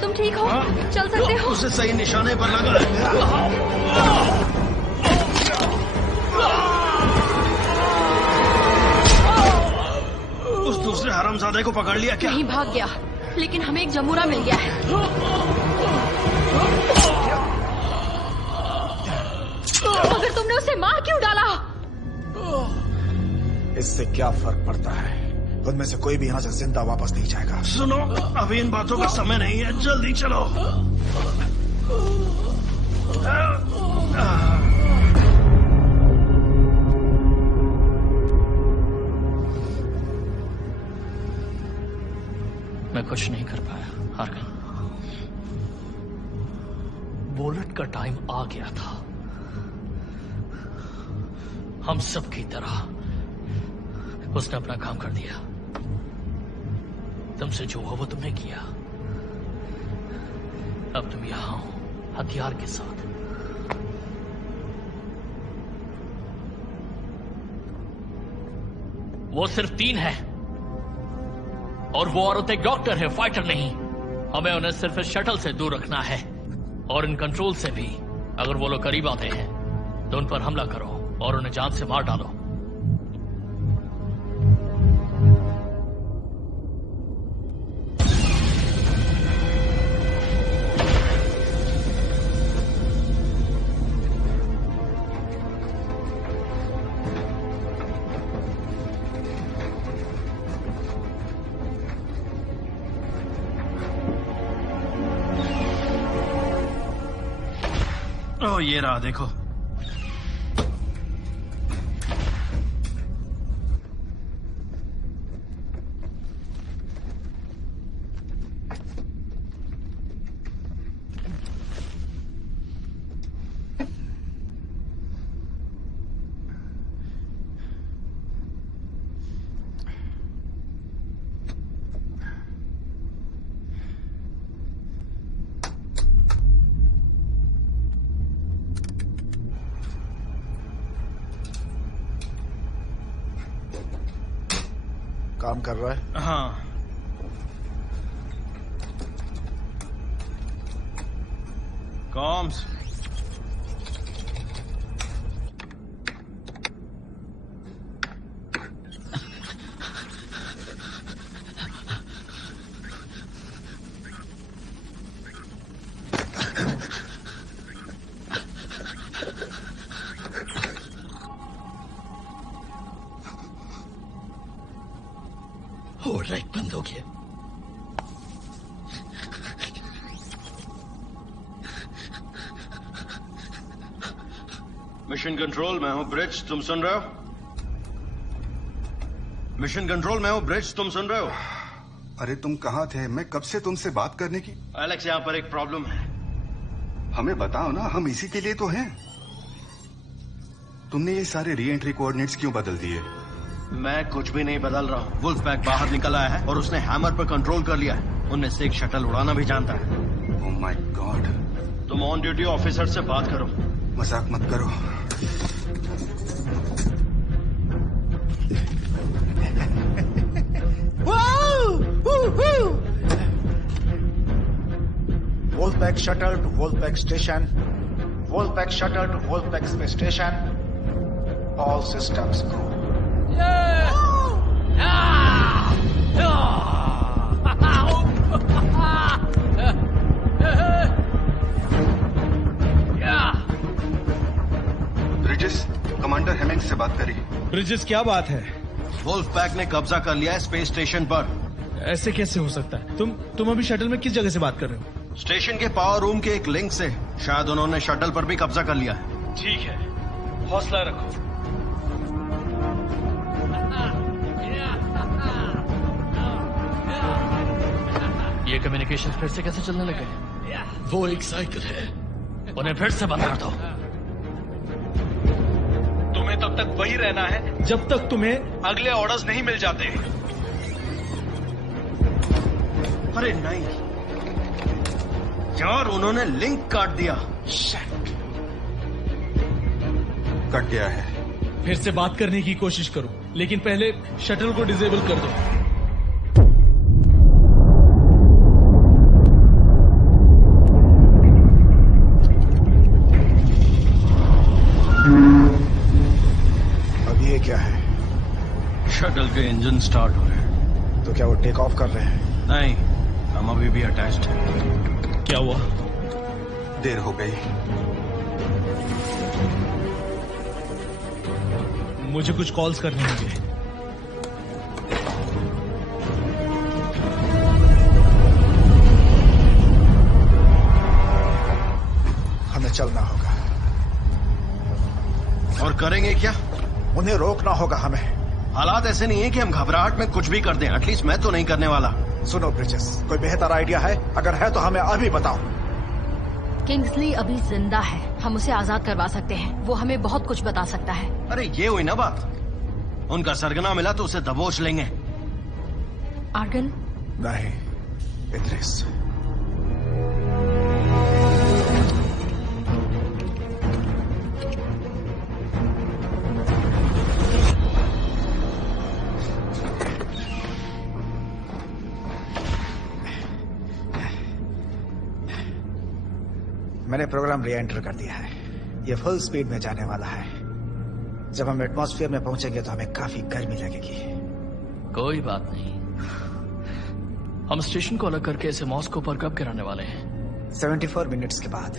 तुम ठीक हो? चल सकते हो? उसे सही निशाने पर लगा है। दूसरे हरामजादे को पकड़ लिया क्या? नहीं, भाग गया, लेकिन हमें एक जमूरा मिल गया है। मगर तुमने उसे मार क्यों डाला? इससे क्या फर्क पड़ता है? उनमें से कोई भी यहाँ से जिंदा वापस नहीं जाएगा। सुनो, अभी इन बातों का समय नहीं है, जल्दी चलो। मैं कुछ नहीं कर पाया आर्गन। बुलेट का टाइम आ गया था। हम सब की तरह उसने अपना काम कर दिया। तुमसे जो हुआ वो तुमने किया। अब तुम यहां हो हथियार के साथ। वो सिर्फ 3 है और वो औरत एक डॉक्टर है, फाइटर नहीं। हमें उन्हें सिर्फ इस शटल से दूर रखना है और इन कंट्रोल से भी। अगर वो लोग करीब आते हैं तो उन पर हमला करो और उन्हें जान से मार डालो। ओ, ये रहा, देखो। काम कर रहा है? हाँ। कॉम्स। बंद हो गया। मिशन कंट्रोल, मैं हूं ब्रिज, तुम सुन रहे हो? मिशन कंट्रोल, मैं हूं ब्रिज, तुम सुन रहे हो? अरे तुम कहाँ थे? मैं कब से तुमसे बात करने की। एलेक्स, यहाँ पर एक प्रॉब्लम है। हमें बताओ ना, हम इसी के लिए तो हैं। तुमने ये सारे री एंट्री कोऑर्डिनेट्स क्यों बदल दिए? मैं कुछ भी नहीं बदल रहा हूँ। वुल्फ पैक बाहर निकल आया है और उसने हैमर पर कंट्रोल कर लिया है। उनमें से एक शटल उड़ाना भी जानता है। Oh my God. तुम ऑन ड्यूटी ऑफिसर से बात करो। मजाक मत करो। Wolfpack shuttle to Wolfpack station. Wolfpack shuttle to Wolfpack space station. All systems go. Bridges, commander Heminges से बात करिए। ब्रिजेस, क्या बात है? वुल्फ पैक ने कब्जा कर लिया है स्पेस स्टेशन पर। ऐसे कैसे हो सकता है? तुम अभी शटल में किस जगह से बात कर रहे हो? स्टेशन के पावर रूम के एक लिंक से। शायद उन्होंने शटल पर भी कब्जा कर लिया है। ठीक है, हौसला रखो। ये कम्युनिकेशन फिर से कैसे चलने लगे? वो एक साइकिल है, उन्हें फिर से बंद कर दो। तुम्हें तब तक वही रहना है जब तक तुम्हें अगले ऑर्डर्स नहीं मिल जाते। अरे नहीं यार, उन्होंने लिंक काट दिया। कट गया है। फिर से बात करने की कोशिश करो, लेकिन पहले शटल को डिसेबल कर दो। अब ये क्या है? शटल के इंजन स्टार्ट हो रहे हैं। तो क्या वो टेक ऑफ कर रहे हैं? नहीं, हम अभी भी अटैच्ड हैं। क्या हुआ? देर हो गई। मुझे कुछ कॉल्स करने होंगे। हमें चलना होगा। और करेंगे क्या? उन्हें रोकना होगा हमें। हालात ऐसे नहीं है कि हम घबराहट में कुछ भी कर दें। एटलीस्ट मैं तो नहीं करने वाला। सुनो ब्रिजेस, कोई बेहतर आइडिया है? अगर है तो हमें अभी बताओ। किंग्सली अभी जिंदा है, हम उसे आजाद करवा सकते हैं। वो हमें बहुत कुछ बता सकता है। अरे ये हुई ना बात। उनका सरगना मिला तो उसे दबोच लेंगे। आर्गन? नहीं, इद्रिस। मैंने प्रोग्राम री एंटर कर दिया है। ये फुल स्पीड में जाने वाला है। जब हम एटमॉस्फेयर में पहुंचेंगे तो हमें काफी गर्मी लगेगी। कोई बात नहीं, हम स्टेशन को अलग करके इसे मॉस्को पर कब गिराने वाले हैं? 74 मिनट्स के बाद।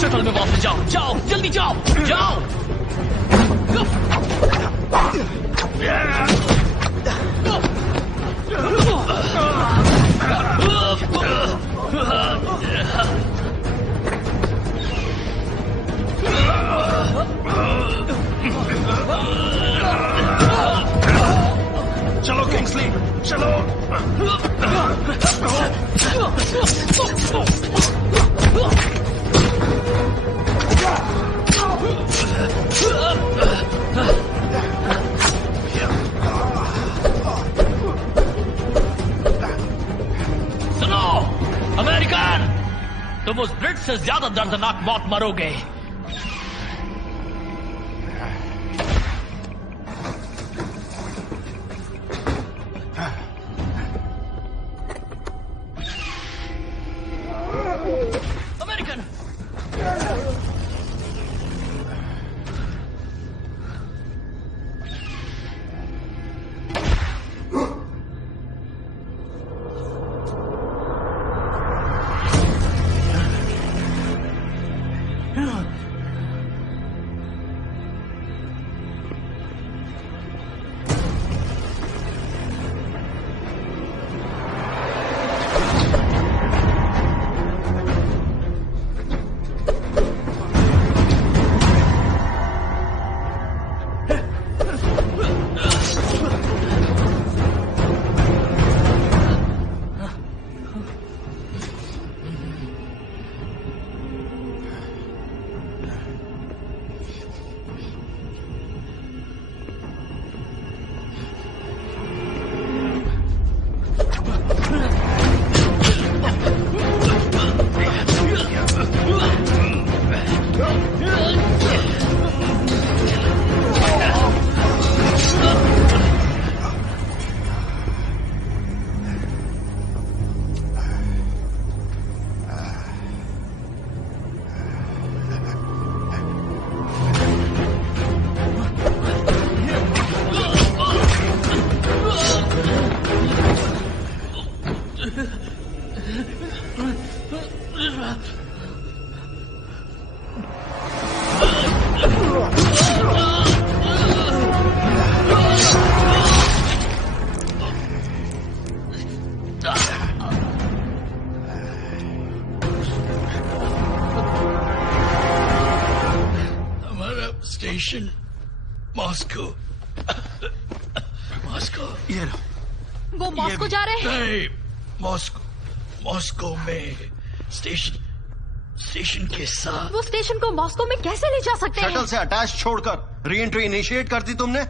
शटल में वापस जाओ, जाओ जल्दी जाओ, जाओ। चलो किंग्सली, चलो। सुनो अमेरिकन, तुम उस ब्रिट से ज्यादा दर्दनाक मौत मरोगे। Station Moscow. मॉस्को। ये लो। वो मॉस्को जा रहे हैं? नहीं, मॉस्को में स्टेशन के साथ। वो स्टेशन को मॉस्को में कैसे ले जा सकते हैं? शटल से अटैच छोड़कर री एंट्री इनिशिएट कर दी तुमने।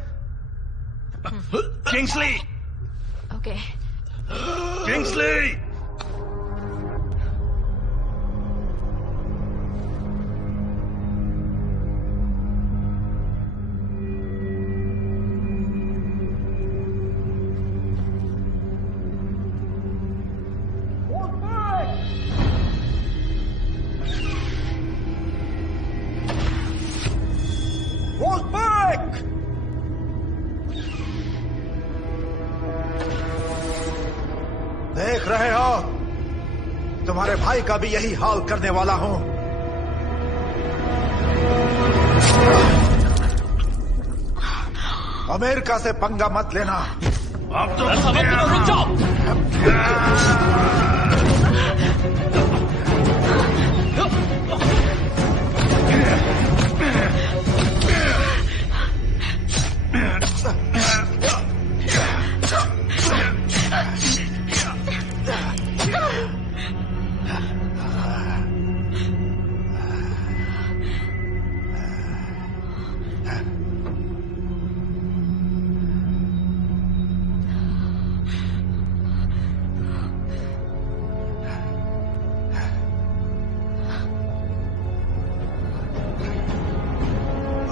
किंग्सली। ओके। किंग्सली। देख रहे हो, तुम्हारे भाई का भी यही हाल करने वाला हूं। अमेरिका से पंगा मत लेना। अब तो रुक जाओ।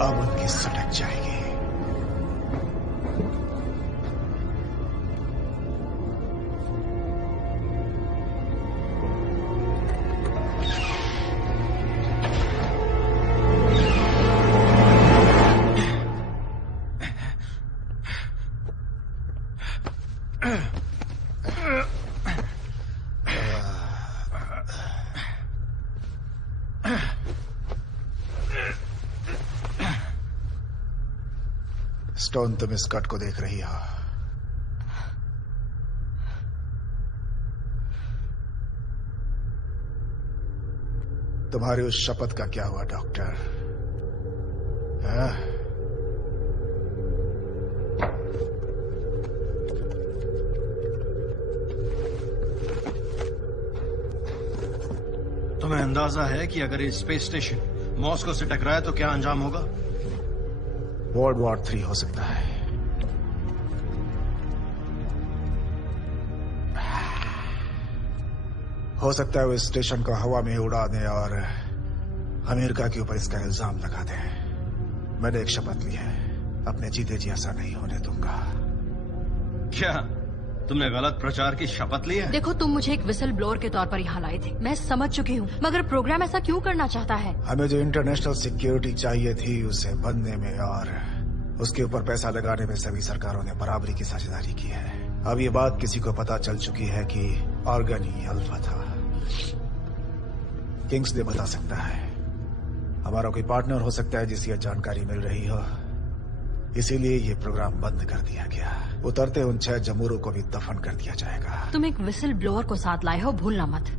अब उनकी सटक जाएगी। स्टोन, तुम इस कट को देख रही हो। तुम्हारी उस शपथ का क्या हुआ डॉक्टर? हाँ? तुम्हें अंदाजा है कि अगर ये स्पेस स्टेशन मॉस्को से टकराए तो क्या अंजाम होगा? वर्ल्ड वॉर 3 हो सकता है। हो सकता है वो इस स्टेशन को हवा में उड़ा दें और अमेरिका के ऊपर इसका इल्जाम लगा दें। मैंने एक शपथ ली है, अपने जीते जी ऐसा नहीं होने दूंगा। क्या तुमने गलत प्रचार की शपथ ली है? देखो, तुम मुझे एक विसल ब्लोअर के तौर पर यहाँ लाए थे, मैं समझ चुकी हूँ, मगर प्रोग्राम ऐसा क्यों करना चाहता है? हमें जो इंटरनेशनल सिक्योरिटी चाहिए थी उसे बनने में और उसके ऊपर पैसा लगाने में सभी सरकारों ने बराबरी की साझेदारी की है। अब ये बात किसी को पता चल चुकी है कि ऑर्गन ही अल्फा था। किंग्स ने बता सकता है, हमारा कोई पार्टनर हो सकता है जिसे यह जानकारी मिल रही हो, इसीलिए ये प्रोग्राम बंद कर दिया गया। उतरते उन 6 जमूरों को भी दफन कर दिया जाएगा। तुम एक विसल ब्लोअर को साथ लाए हो, भूलना मत।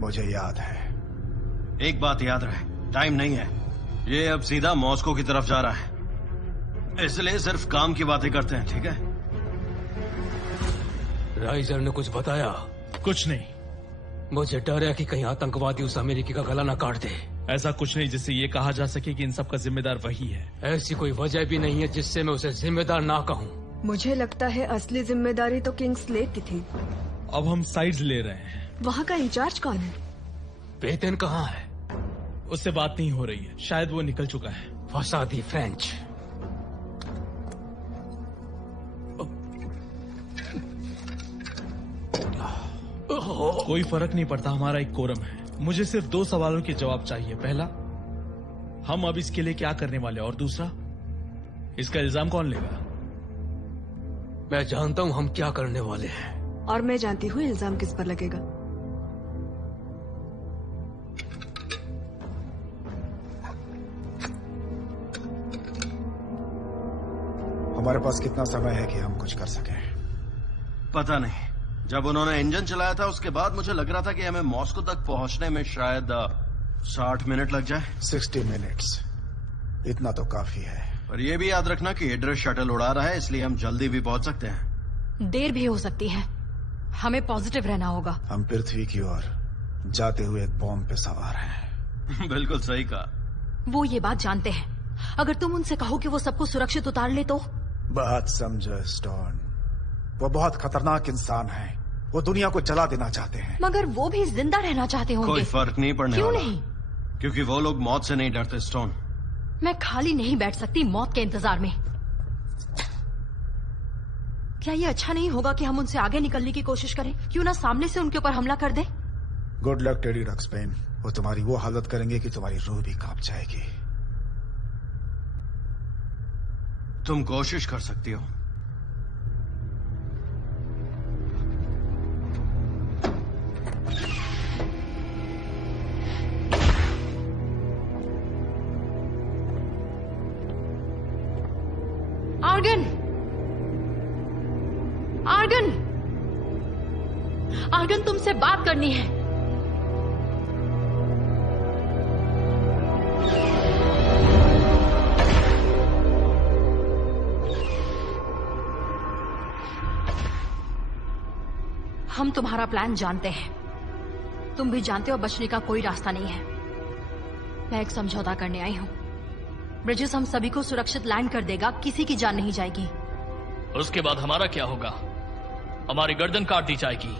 मुझे याद है। एक बात याद रहे, टाइम नहीं है। ये अब सीधा मॉस्को की तरफ जा रहा है, इसलिए सिर्फ काम की बातें करते हैं, ठीक है? राइजर ने कुछ बताया? कुछ नहीं। मुझे डर है कि कहीं आतंकवादी उस अमेरिकी का गला न काट दे। ऐसा कुछ नहीं जिससे ये कहा जा सके कि इन सब का जिम्मेदार वही है। ऐसी कोई वजह भी नहीं है जिससे मैं उसे जिम्मेदार ना कहूँ। मुझे लगता है असली जिम्मेदारी तो किंग्सले की थी। अब हम साइड्स ले रहे हैं। वहाँ का इंचार्ज कौन है? बेतन कहाँ है? उससे बात नहीं हो रही है, शायद वो निकल चुका है। फसादी फ्रेंच। कोई फर्क नहीं पड़ता, हमारा एक कोरम है। मुझे सिर्फ 2 सवालों के जवाब चाहिए। पहला, हम अब इसके लिए क्या करने वाले, और दूसरा, इसका इल्जाम कौन लेगा? मैं जानता हूँ हम क्या करने वाले हैं। और मैं जानती हूँ इल्जाम किस पर लगेगा। हमारे पास कितना समय है कि हम कुछ कर सकें? पता नहीं। जब उन्होंने इंजन चलाया था उसके बाद मुझे लग रहा था कि हमें मॉस्को तक पहुंचने में शायद 60 मिनट लग जाए। 60 मिनट्स इतना तो काफी है। पर यह भी याद रखना कि एड्रेस शटल उड़ा रहा है, इसलिए हम जल्दी भी पहुंच सकते हैं। देर भी हो सकती है, हमें पॉजिटिव रहना होगा। हम पृथ्वी की ओर जाते हुए एक बॉम्ब पे सवार हैं। बिल्कुल सही कहा। वो ये बात जानते हैं। अगर तुम उनसे कहो कि वो सबको सुरक्षित उतार ले तो? बात समझो स्टोन, वो बहुत खतरनाक इंसान है। वो दुनिया को जला देना चाहते हैं। मगर वो भी जिंदा रहना चाहते होंगे। कोई फर्क नहीं पड़ने क्यों वाला। नहीं? क्योंकि वो लोग मौत से नहीं डरते स्टोन। मैं खाली नहीं बैठ सकती मौत के इंतजार में। क्या ये अच्छा नहीं होगा कि हम उनसे आगे निकलने की कोशिश करें? क्यों ना सामने से उनके ऊपर हमला कर दें? गुड लक टेडी रक्सपेन। वो तुम्हारी वो हालत करेंगे कि तुम्हारी रूह भी कांप जाएगी। तुम कोशिश कर सकती हो। आर्गन, आर्गन, आर्गन, तुमसे बात करनी है। हम तुम्हारा प्लान जानते हैं। तुम भी जानते हो बचने का कोई रास्ता नहीं है। मैं एक समझौता करने आई हूं। ब्रिजेस हम सभी को सुरक्षित लैंड कर देगा, किसी की जान नहीं जाएगी। उसके बाद हमारा क्या होगा? हमारी गर्दन काट दी जाएगी।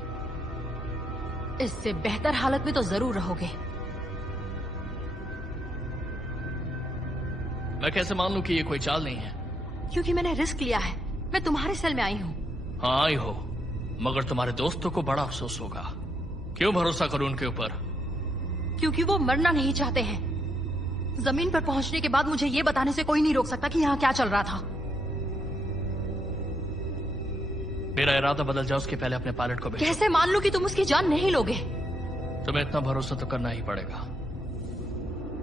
इससे बेहतर हालत में तो जरूर रहोगे। मैं कैसे मान लूं कि ये कोई चाल नहीं है? क्योंकि मैंने रिस्क लिया है। मैं तुम्हारे सेल में आई हूं। हाँ आई हो, मगर तुम्हारे दोस्तों को बड़ा अफसोस होगा। क्यों भरोसा करूं उनके ऊपर? क्योंकि वो मरना नहीं चाहते हैं। जमीन पर पहुंचने के बाद मुझे ये बताने से कोई नहीं रोक सकता कि यहाँ क्या चल रहा था। मेरा इरादा बदल जाए उसके पहले अपने पायलट को भेजो। कैसे मान लूं कि तुम उसकी जान नहीं लोगे? तुम्हें इतना भरोसा तो करना ही पड़ेगा।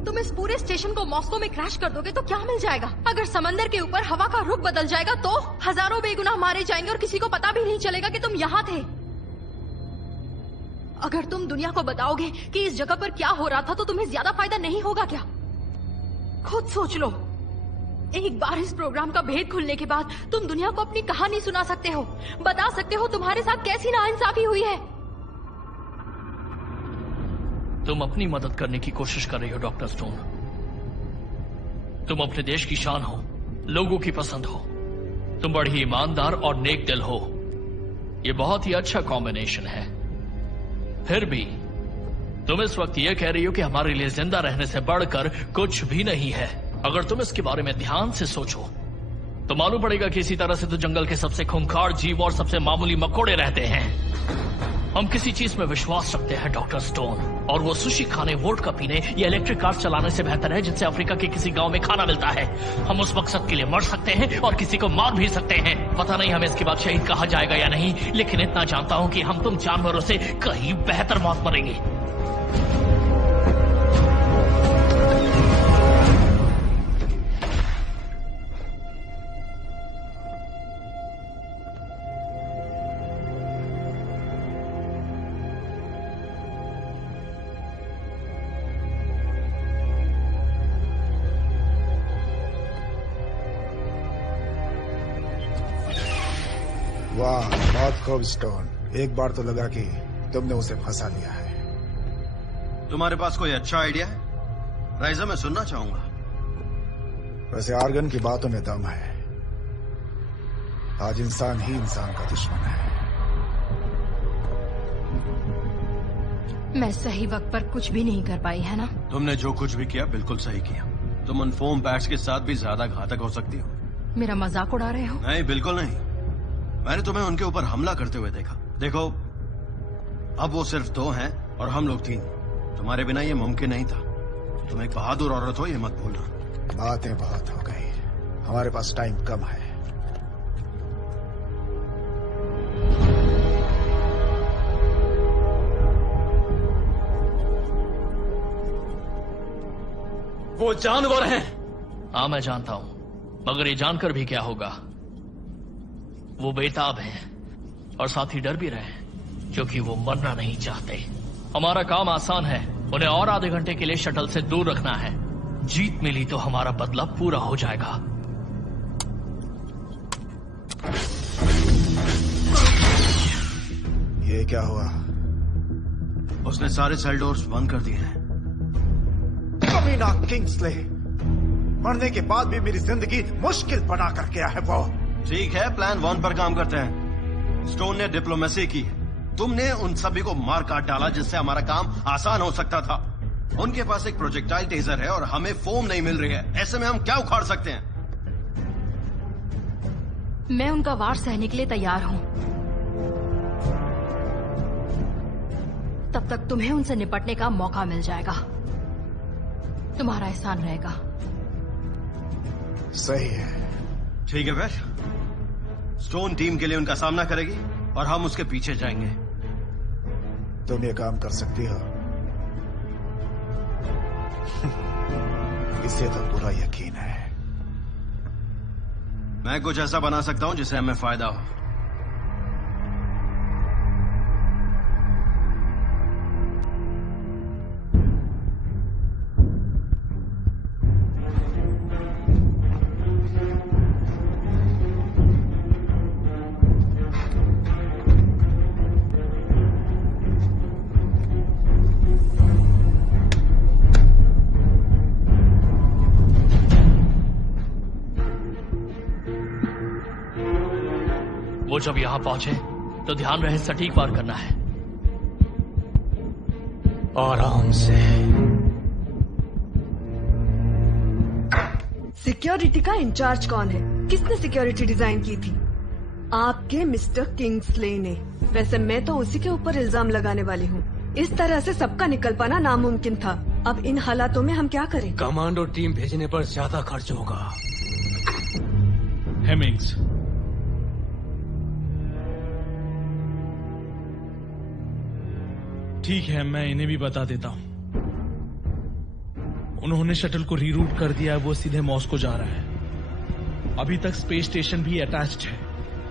तुम इस पूरे स्टेशन को मॉस्को में क्रैश कर दोगे तो क्या मिल जाएगा? अगर समंदर के ऊपर हवा का रुख बदल जाएगा तो हजारों बेगुनाह मारे जाएंगे और किसी को पता भी नहीं चलेगा कि तुम यहाँ थे। अगर तुम दुनिया को बताओगे कि इस जगह पर क्या हो रहा था तो तुम्हें ज्यादा फायदा नहीं होगा क्या? खुद सोच लो। एक बार इस प्रोग्राम का भेद खुलने के बाद तुम दुनिया को अपनी कहानी सुना सकते हो, बता सकते हो तुम्हारे साथ कैसी नाइंसाफी हुई है। तुम अपनी मदद करने की कोशिश कर रही हो डॉक्टर स्टोन। तुम अपने देश की शान हो, लोगों की पसंद हो, तुम बड़ी ईमानदार और नेक दिल हो। ये बहुत ही अच्छा कॉम्बिनेशन है। फिर भी तुम इस वक्त ये कह रही हो कि हमारे लिए जिंदा रहने से बढ़कर कुछ भी नहीं है। अगर तुम इसके बारे में ध्यान से सोचो तो मालूम पड़ेगा कि इसी तरह से तो जंगल के सबसे खूंखार जीव और सबसे मामूली मकोड़े रहते हैं। हम किसी चीज में विश्वास रखते हैं डॉक्टर स्टोन, और वो सुशी खाने, वोडका पीने या इलेक्ट्रिक कार चलाने से बेहतर है जिनसे अफ्रीका के किसी गांव में खाना मिलता है। हम उस मकसद के लिए मर सकते हैं और किसी को मार भी सकते हैं। पता नहीं हमें इसके बाद शहीद कहा जाएगा या नहीं, लेकिन इतना जानता हूं कि हम तुम जानवरों से कहीं बेहतर मौत मरेंगे। वाह, बहुत खूब स्टोन। एक बार तो लगा कि तुमने उसे फंसा लिया है। तुम्हारे पास कोई अच्छा आइडिया है? राइजा, मैं सुनना चाहूंगा। वैसे आर्गन की बातों में दम है। आज इंसान ही इंसान का दुश्मन है। मैं सही वक्त पर कुछ भी नहीं कर पाई, है ना? तुमने जो कुछ भी किया बिल्कुल सही किया। तुम उन फोम पैड्स के साथ भी ज्यादा घातक हो सकती हो। मेरा मजाक उड़ा रहे हो? नहीं, बिल्कुल नहीं। मैंने तुम्हें उनके ऊपर हमला करते हुए देखा। देखो, अब वो सिर्फ 2 हैं और हम लोग 3। तुम्हारे बिना ये मुमकिन नहीं था। तुम एक बहादुर औरत हो, ये मत भूलना। बातें बहुत हो गई, हमारे पास टाइम कम है। वो जानवर हैं। हाँ मैं जानता हूं, मगर ये जानकर भी क्या होगा? वो बेताब हैं और साथ ही डर भी रहे हैं, क्योंकि वो मरना नहीं चाहते। हमारा काम आसान है, उन्हें और आधे घंटे के लिए शटल से दूर रखना है। जीत मिली तो हमारा बदला पूरा हो जाएगा। ये क्या हुआ? उसने सारे सेल डोर्स बंद कर दिए हैं। कमीना किंग्सले, मरने के बाद भी मेरी जिंदगी मुश्किल बना कर गया है वो। ठीक है, प्लान 1 पर काम करते हैं। स्टोन ने डिप्लोमेसी की, तुमने उन सभी को मार काट डाला जिससे हमारा काम आसान हो सकता था। उनके पास एक प्रोजेक्टाइल टेजर है और हमें फोम नहीं मिल रही है। ऐसे में हम क्या उखाड़ सकते हैं? मैं उनका वार सहने के लिए तैयार हूं। तब तक तुम्हें उनसे निपटने का मौका मिल जाएगा। तुम्हारा एहसान रहेगा। सही है। ठीक है फिर, स्टोन टीम के लिए उनका सामना करेगी और हम उसके पीछे जाएंगे। तुम ये काम कर सकती हो? इसे तो पूरा यकीन है। मैं कुछ ऐसा बना सकता हूं जिससे हमें फायदा हो। वो जब यहां पहुंचे तो ध्यान रहे सटीक वार करना है। आराम से। सिक्योरिटी का इंचार्ज कौन है? किसने सिक्योरिटी डिजाइन की थी? आपके मिस्टर किंग्सले ने। वैसे मैं तो उसी के ऊपर इल्जाम लगाने वाली हूँ। इस तरह से सबका निकल पाना नामुमकिन था। अब इन हालातों में हम क्या करें? कमांडो टीम भेजने पर ज्यादा खर्च होगा। हेमिंग्स, ठीक है, मैं इन्हें भी बता देता हूं। उन्होंने शटल को रीरूट कर दिया है, वो सीधे मॉस्को जा रहा है। अभी तक स्पेस स्टेशन भी अटैच्ड है।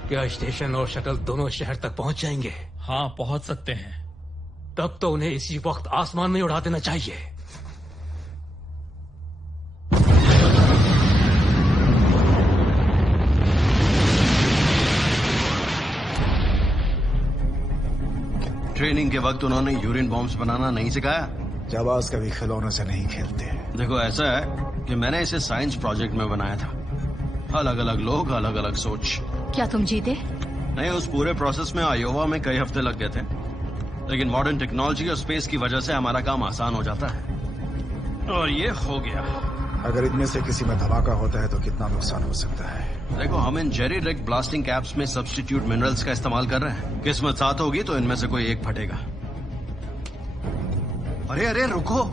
क्या स्टेशन और शटल दोनों शहर तक पहुंच जाएंगे? हाँ, पहुंच सकते हैं। तब तो उन्हें इसी वक्त आसमान में उड़ा देना चाहिए। ट्रेनिंग के वक्त उन्होंने यूरिन बॉम्ब्स बनाना नहीं सिखाया? जाबाज कभी खिलौनों से नहीं खेलते। देखो, ऐसा है कि मैंने इसे साइंस प्रोजेक्ट में बनाया था। अलग अलग लोग, अलग अलग सोच। क्या तुम जीते? नहीं, उस पूरे प्रोसेस में आयोवा में कई हफ्ते लग गए थे। लेकिन मॉडर्न टेक्नोलॉजी और स्पेस की वजह से हमारा काम आसान हो जाता है। और ये हो गया। अगर इनमें से किसी में धमाका होता है तो कितना नुकसान हो सकता है? देखो, हम इन जेरी रेक ब्लास्टिंग कैप्स में सब्स्टिट्यूट मिनरल्स का इस्तेमाल कर रहे हैं। किस्मत साथ होगी तो इनमें से कोई एक फटेगा। अरे अरे रुको,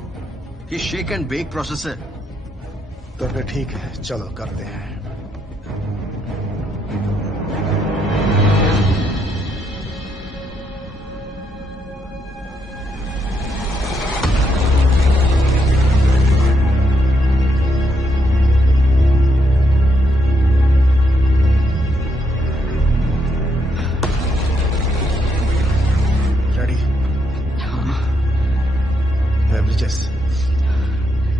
ये शेक एंड बेक प्रोसेस है। तो फिर ठीक है, चलो करते हैं।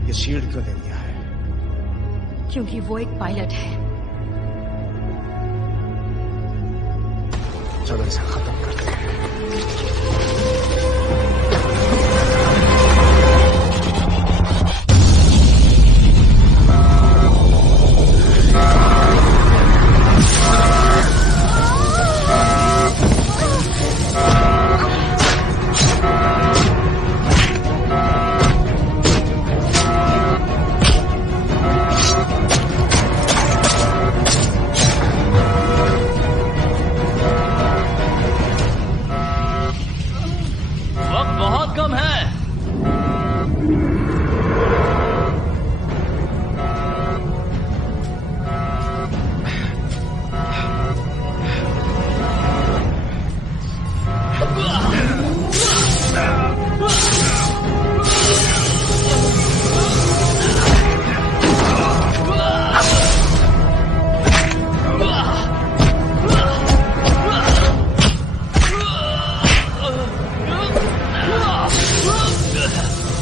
ये शील्ड क्यों दे दिया है? क्योंकि वो एक पायलट है। चलो इसे खत्म करते हैं।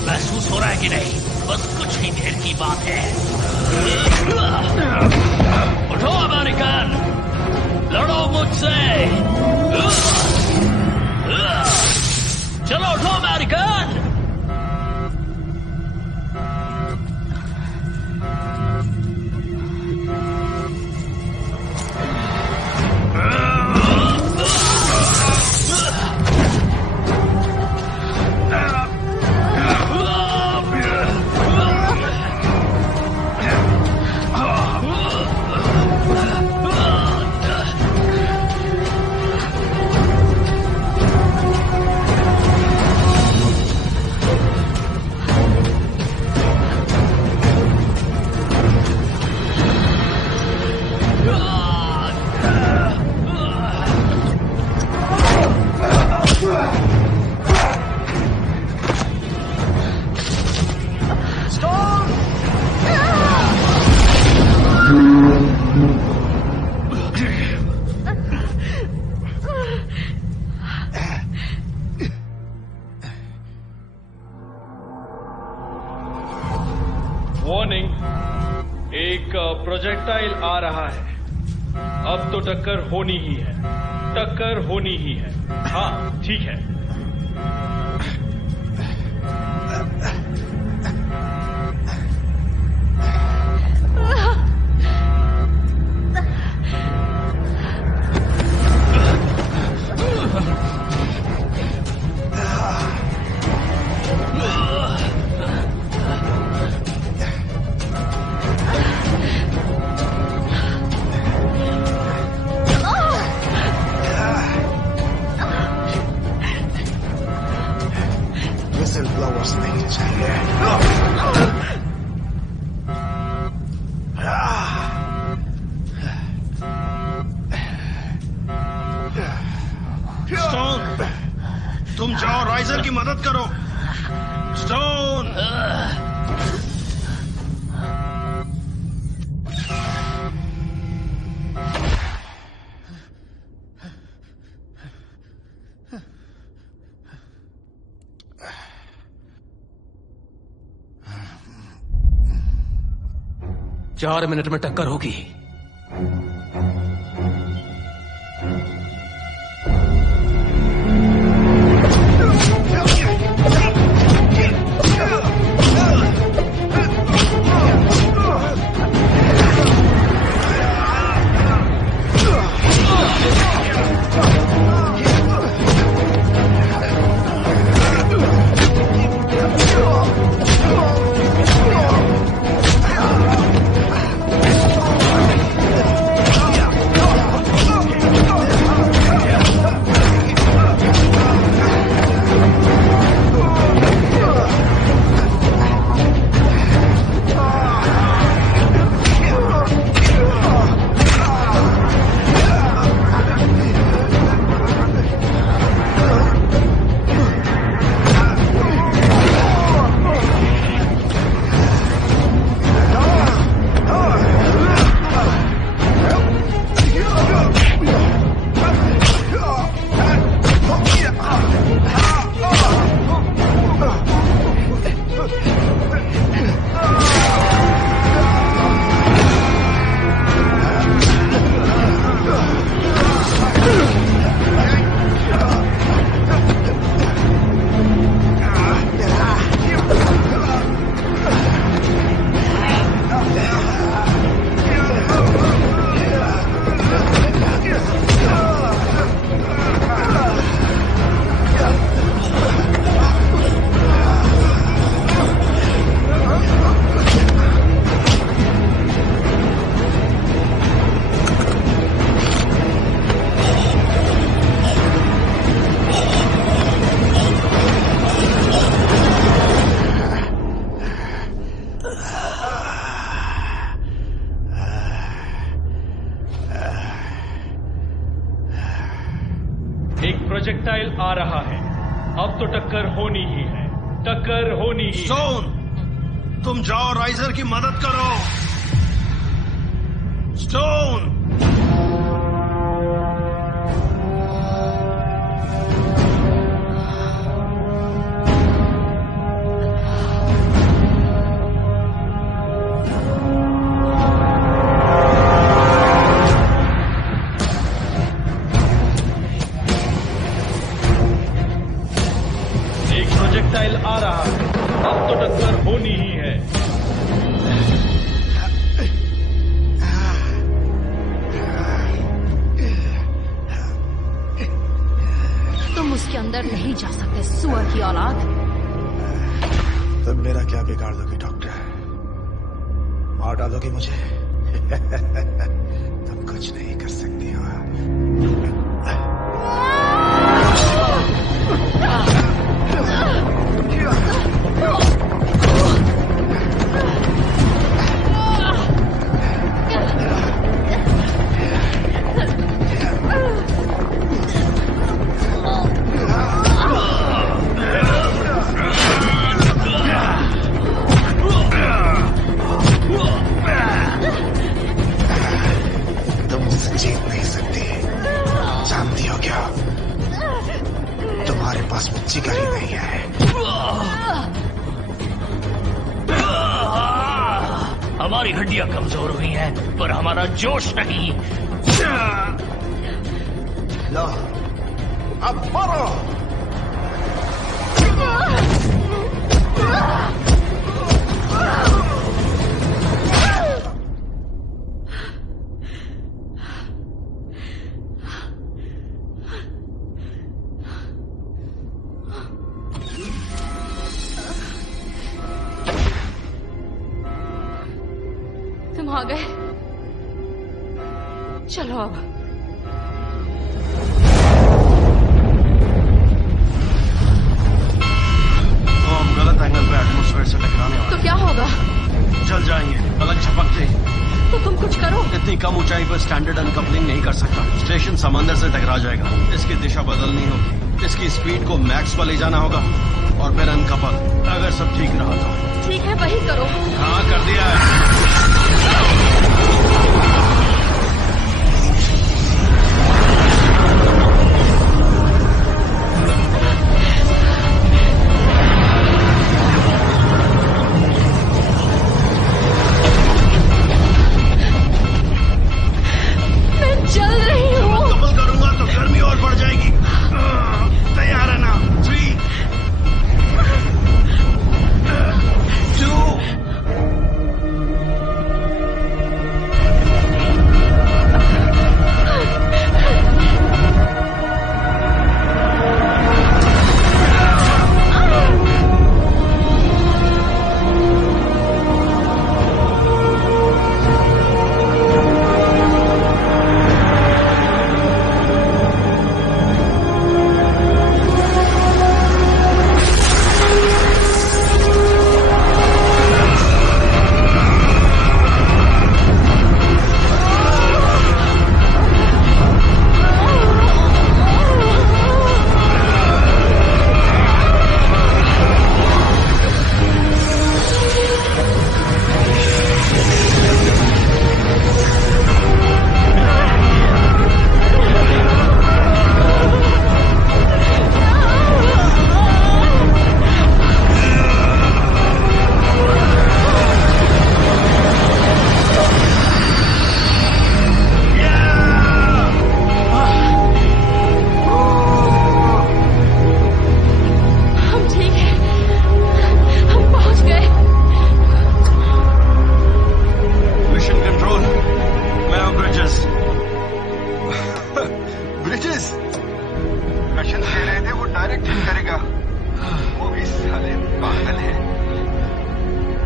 महसूस हो रहा है कि नहीं? बस कुछ ही देर की बात है। उठो अमेरिकन, लड़ो मुझसे। चलो उठो अमेरिकन। प्रोजेक्टाइल आ रहा है। अब तो टक्कर होनी ही है, टक्कर होनी ही है। हाँ ठीक है। तुम जाओ राइजर की मदद करो। स्टोन, चार मिनट में टक्कर होगी। प्रोजेक्टाइल आ रहा है। अब तो टक्कर होनी ही है, टक्कर होनी ही। स्टोन, तुम जाओ राइजर की मदद करो। स्टोन, प्रोजेक्टाइल आ रहा है। अब तो टक्कर होनी ही है। तुम उसके अंदर नहीं जा सकते, सुअर की औलाद। तुम मेरा क्या बिगाड़ दोगी डॉक्टर? मार डालोगी मुझे? तुम कुछ नहीं कर सकती हो। तुम मुझसे जीत नहीं सकती, जानती हो क्या? तुम्हारे पास वो जिगर ही नहीं है। हमारी हड्डियां कमजोर हुई हैं, पर हमारा जोश नहीं। लो, अब मारो। तुम आ गए, चलो अब। हम गलत एंगल पे एटमॉस्फेयर से टकराने वाले। तो क्या होगा? जल जाएंगे, अलग झपकते। तो तुम कुछ करो। इतनी कम ऊंचाई पर स्टैंडर्ड अनकपलिंग नहीं कर सकता। स्टेशन समंदर से टकरा जाएगा। इसकी दिशा बदलनी होगी, इसकी स्पीड को मैक्स पर ले जाना होगा और फिर अनकपल। अगर सब ठीक रहा तो ठीक है, वही करो। हाँ, कर दिया है। मैं जल रही हूँ। कपल करूंगा तो गर्मी और बढ़ जाएगी। तैयार है ना? 3, 2।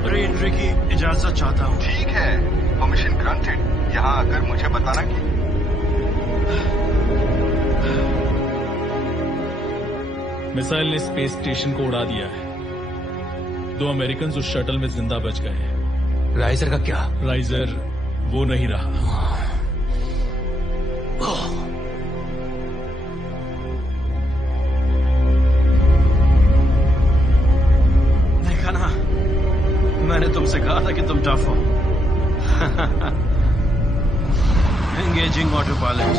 री-एंट्री की इजाजत चाहता हूँ। ठीक है, परमिशन ग्रांटेड। यहाँ आकर मुझे बताना कि मिसाइल ने स्पेस स्टेशन को उड़ा दिया है। 2 अमेरिकन उस शटल में जिंदा बच गए हैं। राइजर का क्या? राइजर वो नहीं रहा। देखा ना, मैंने तुमसे कहा था कि तुम टफ हो। Engaging auto pilot.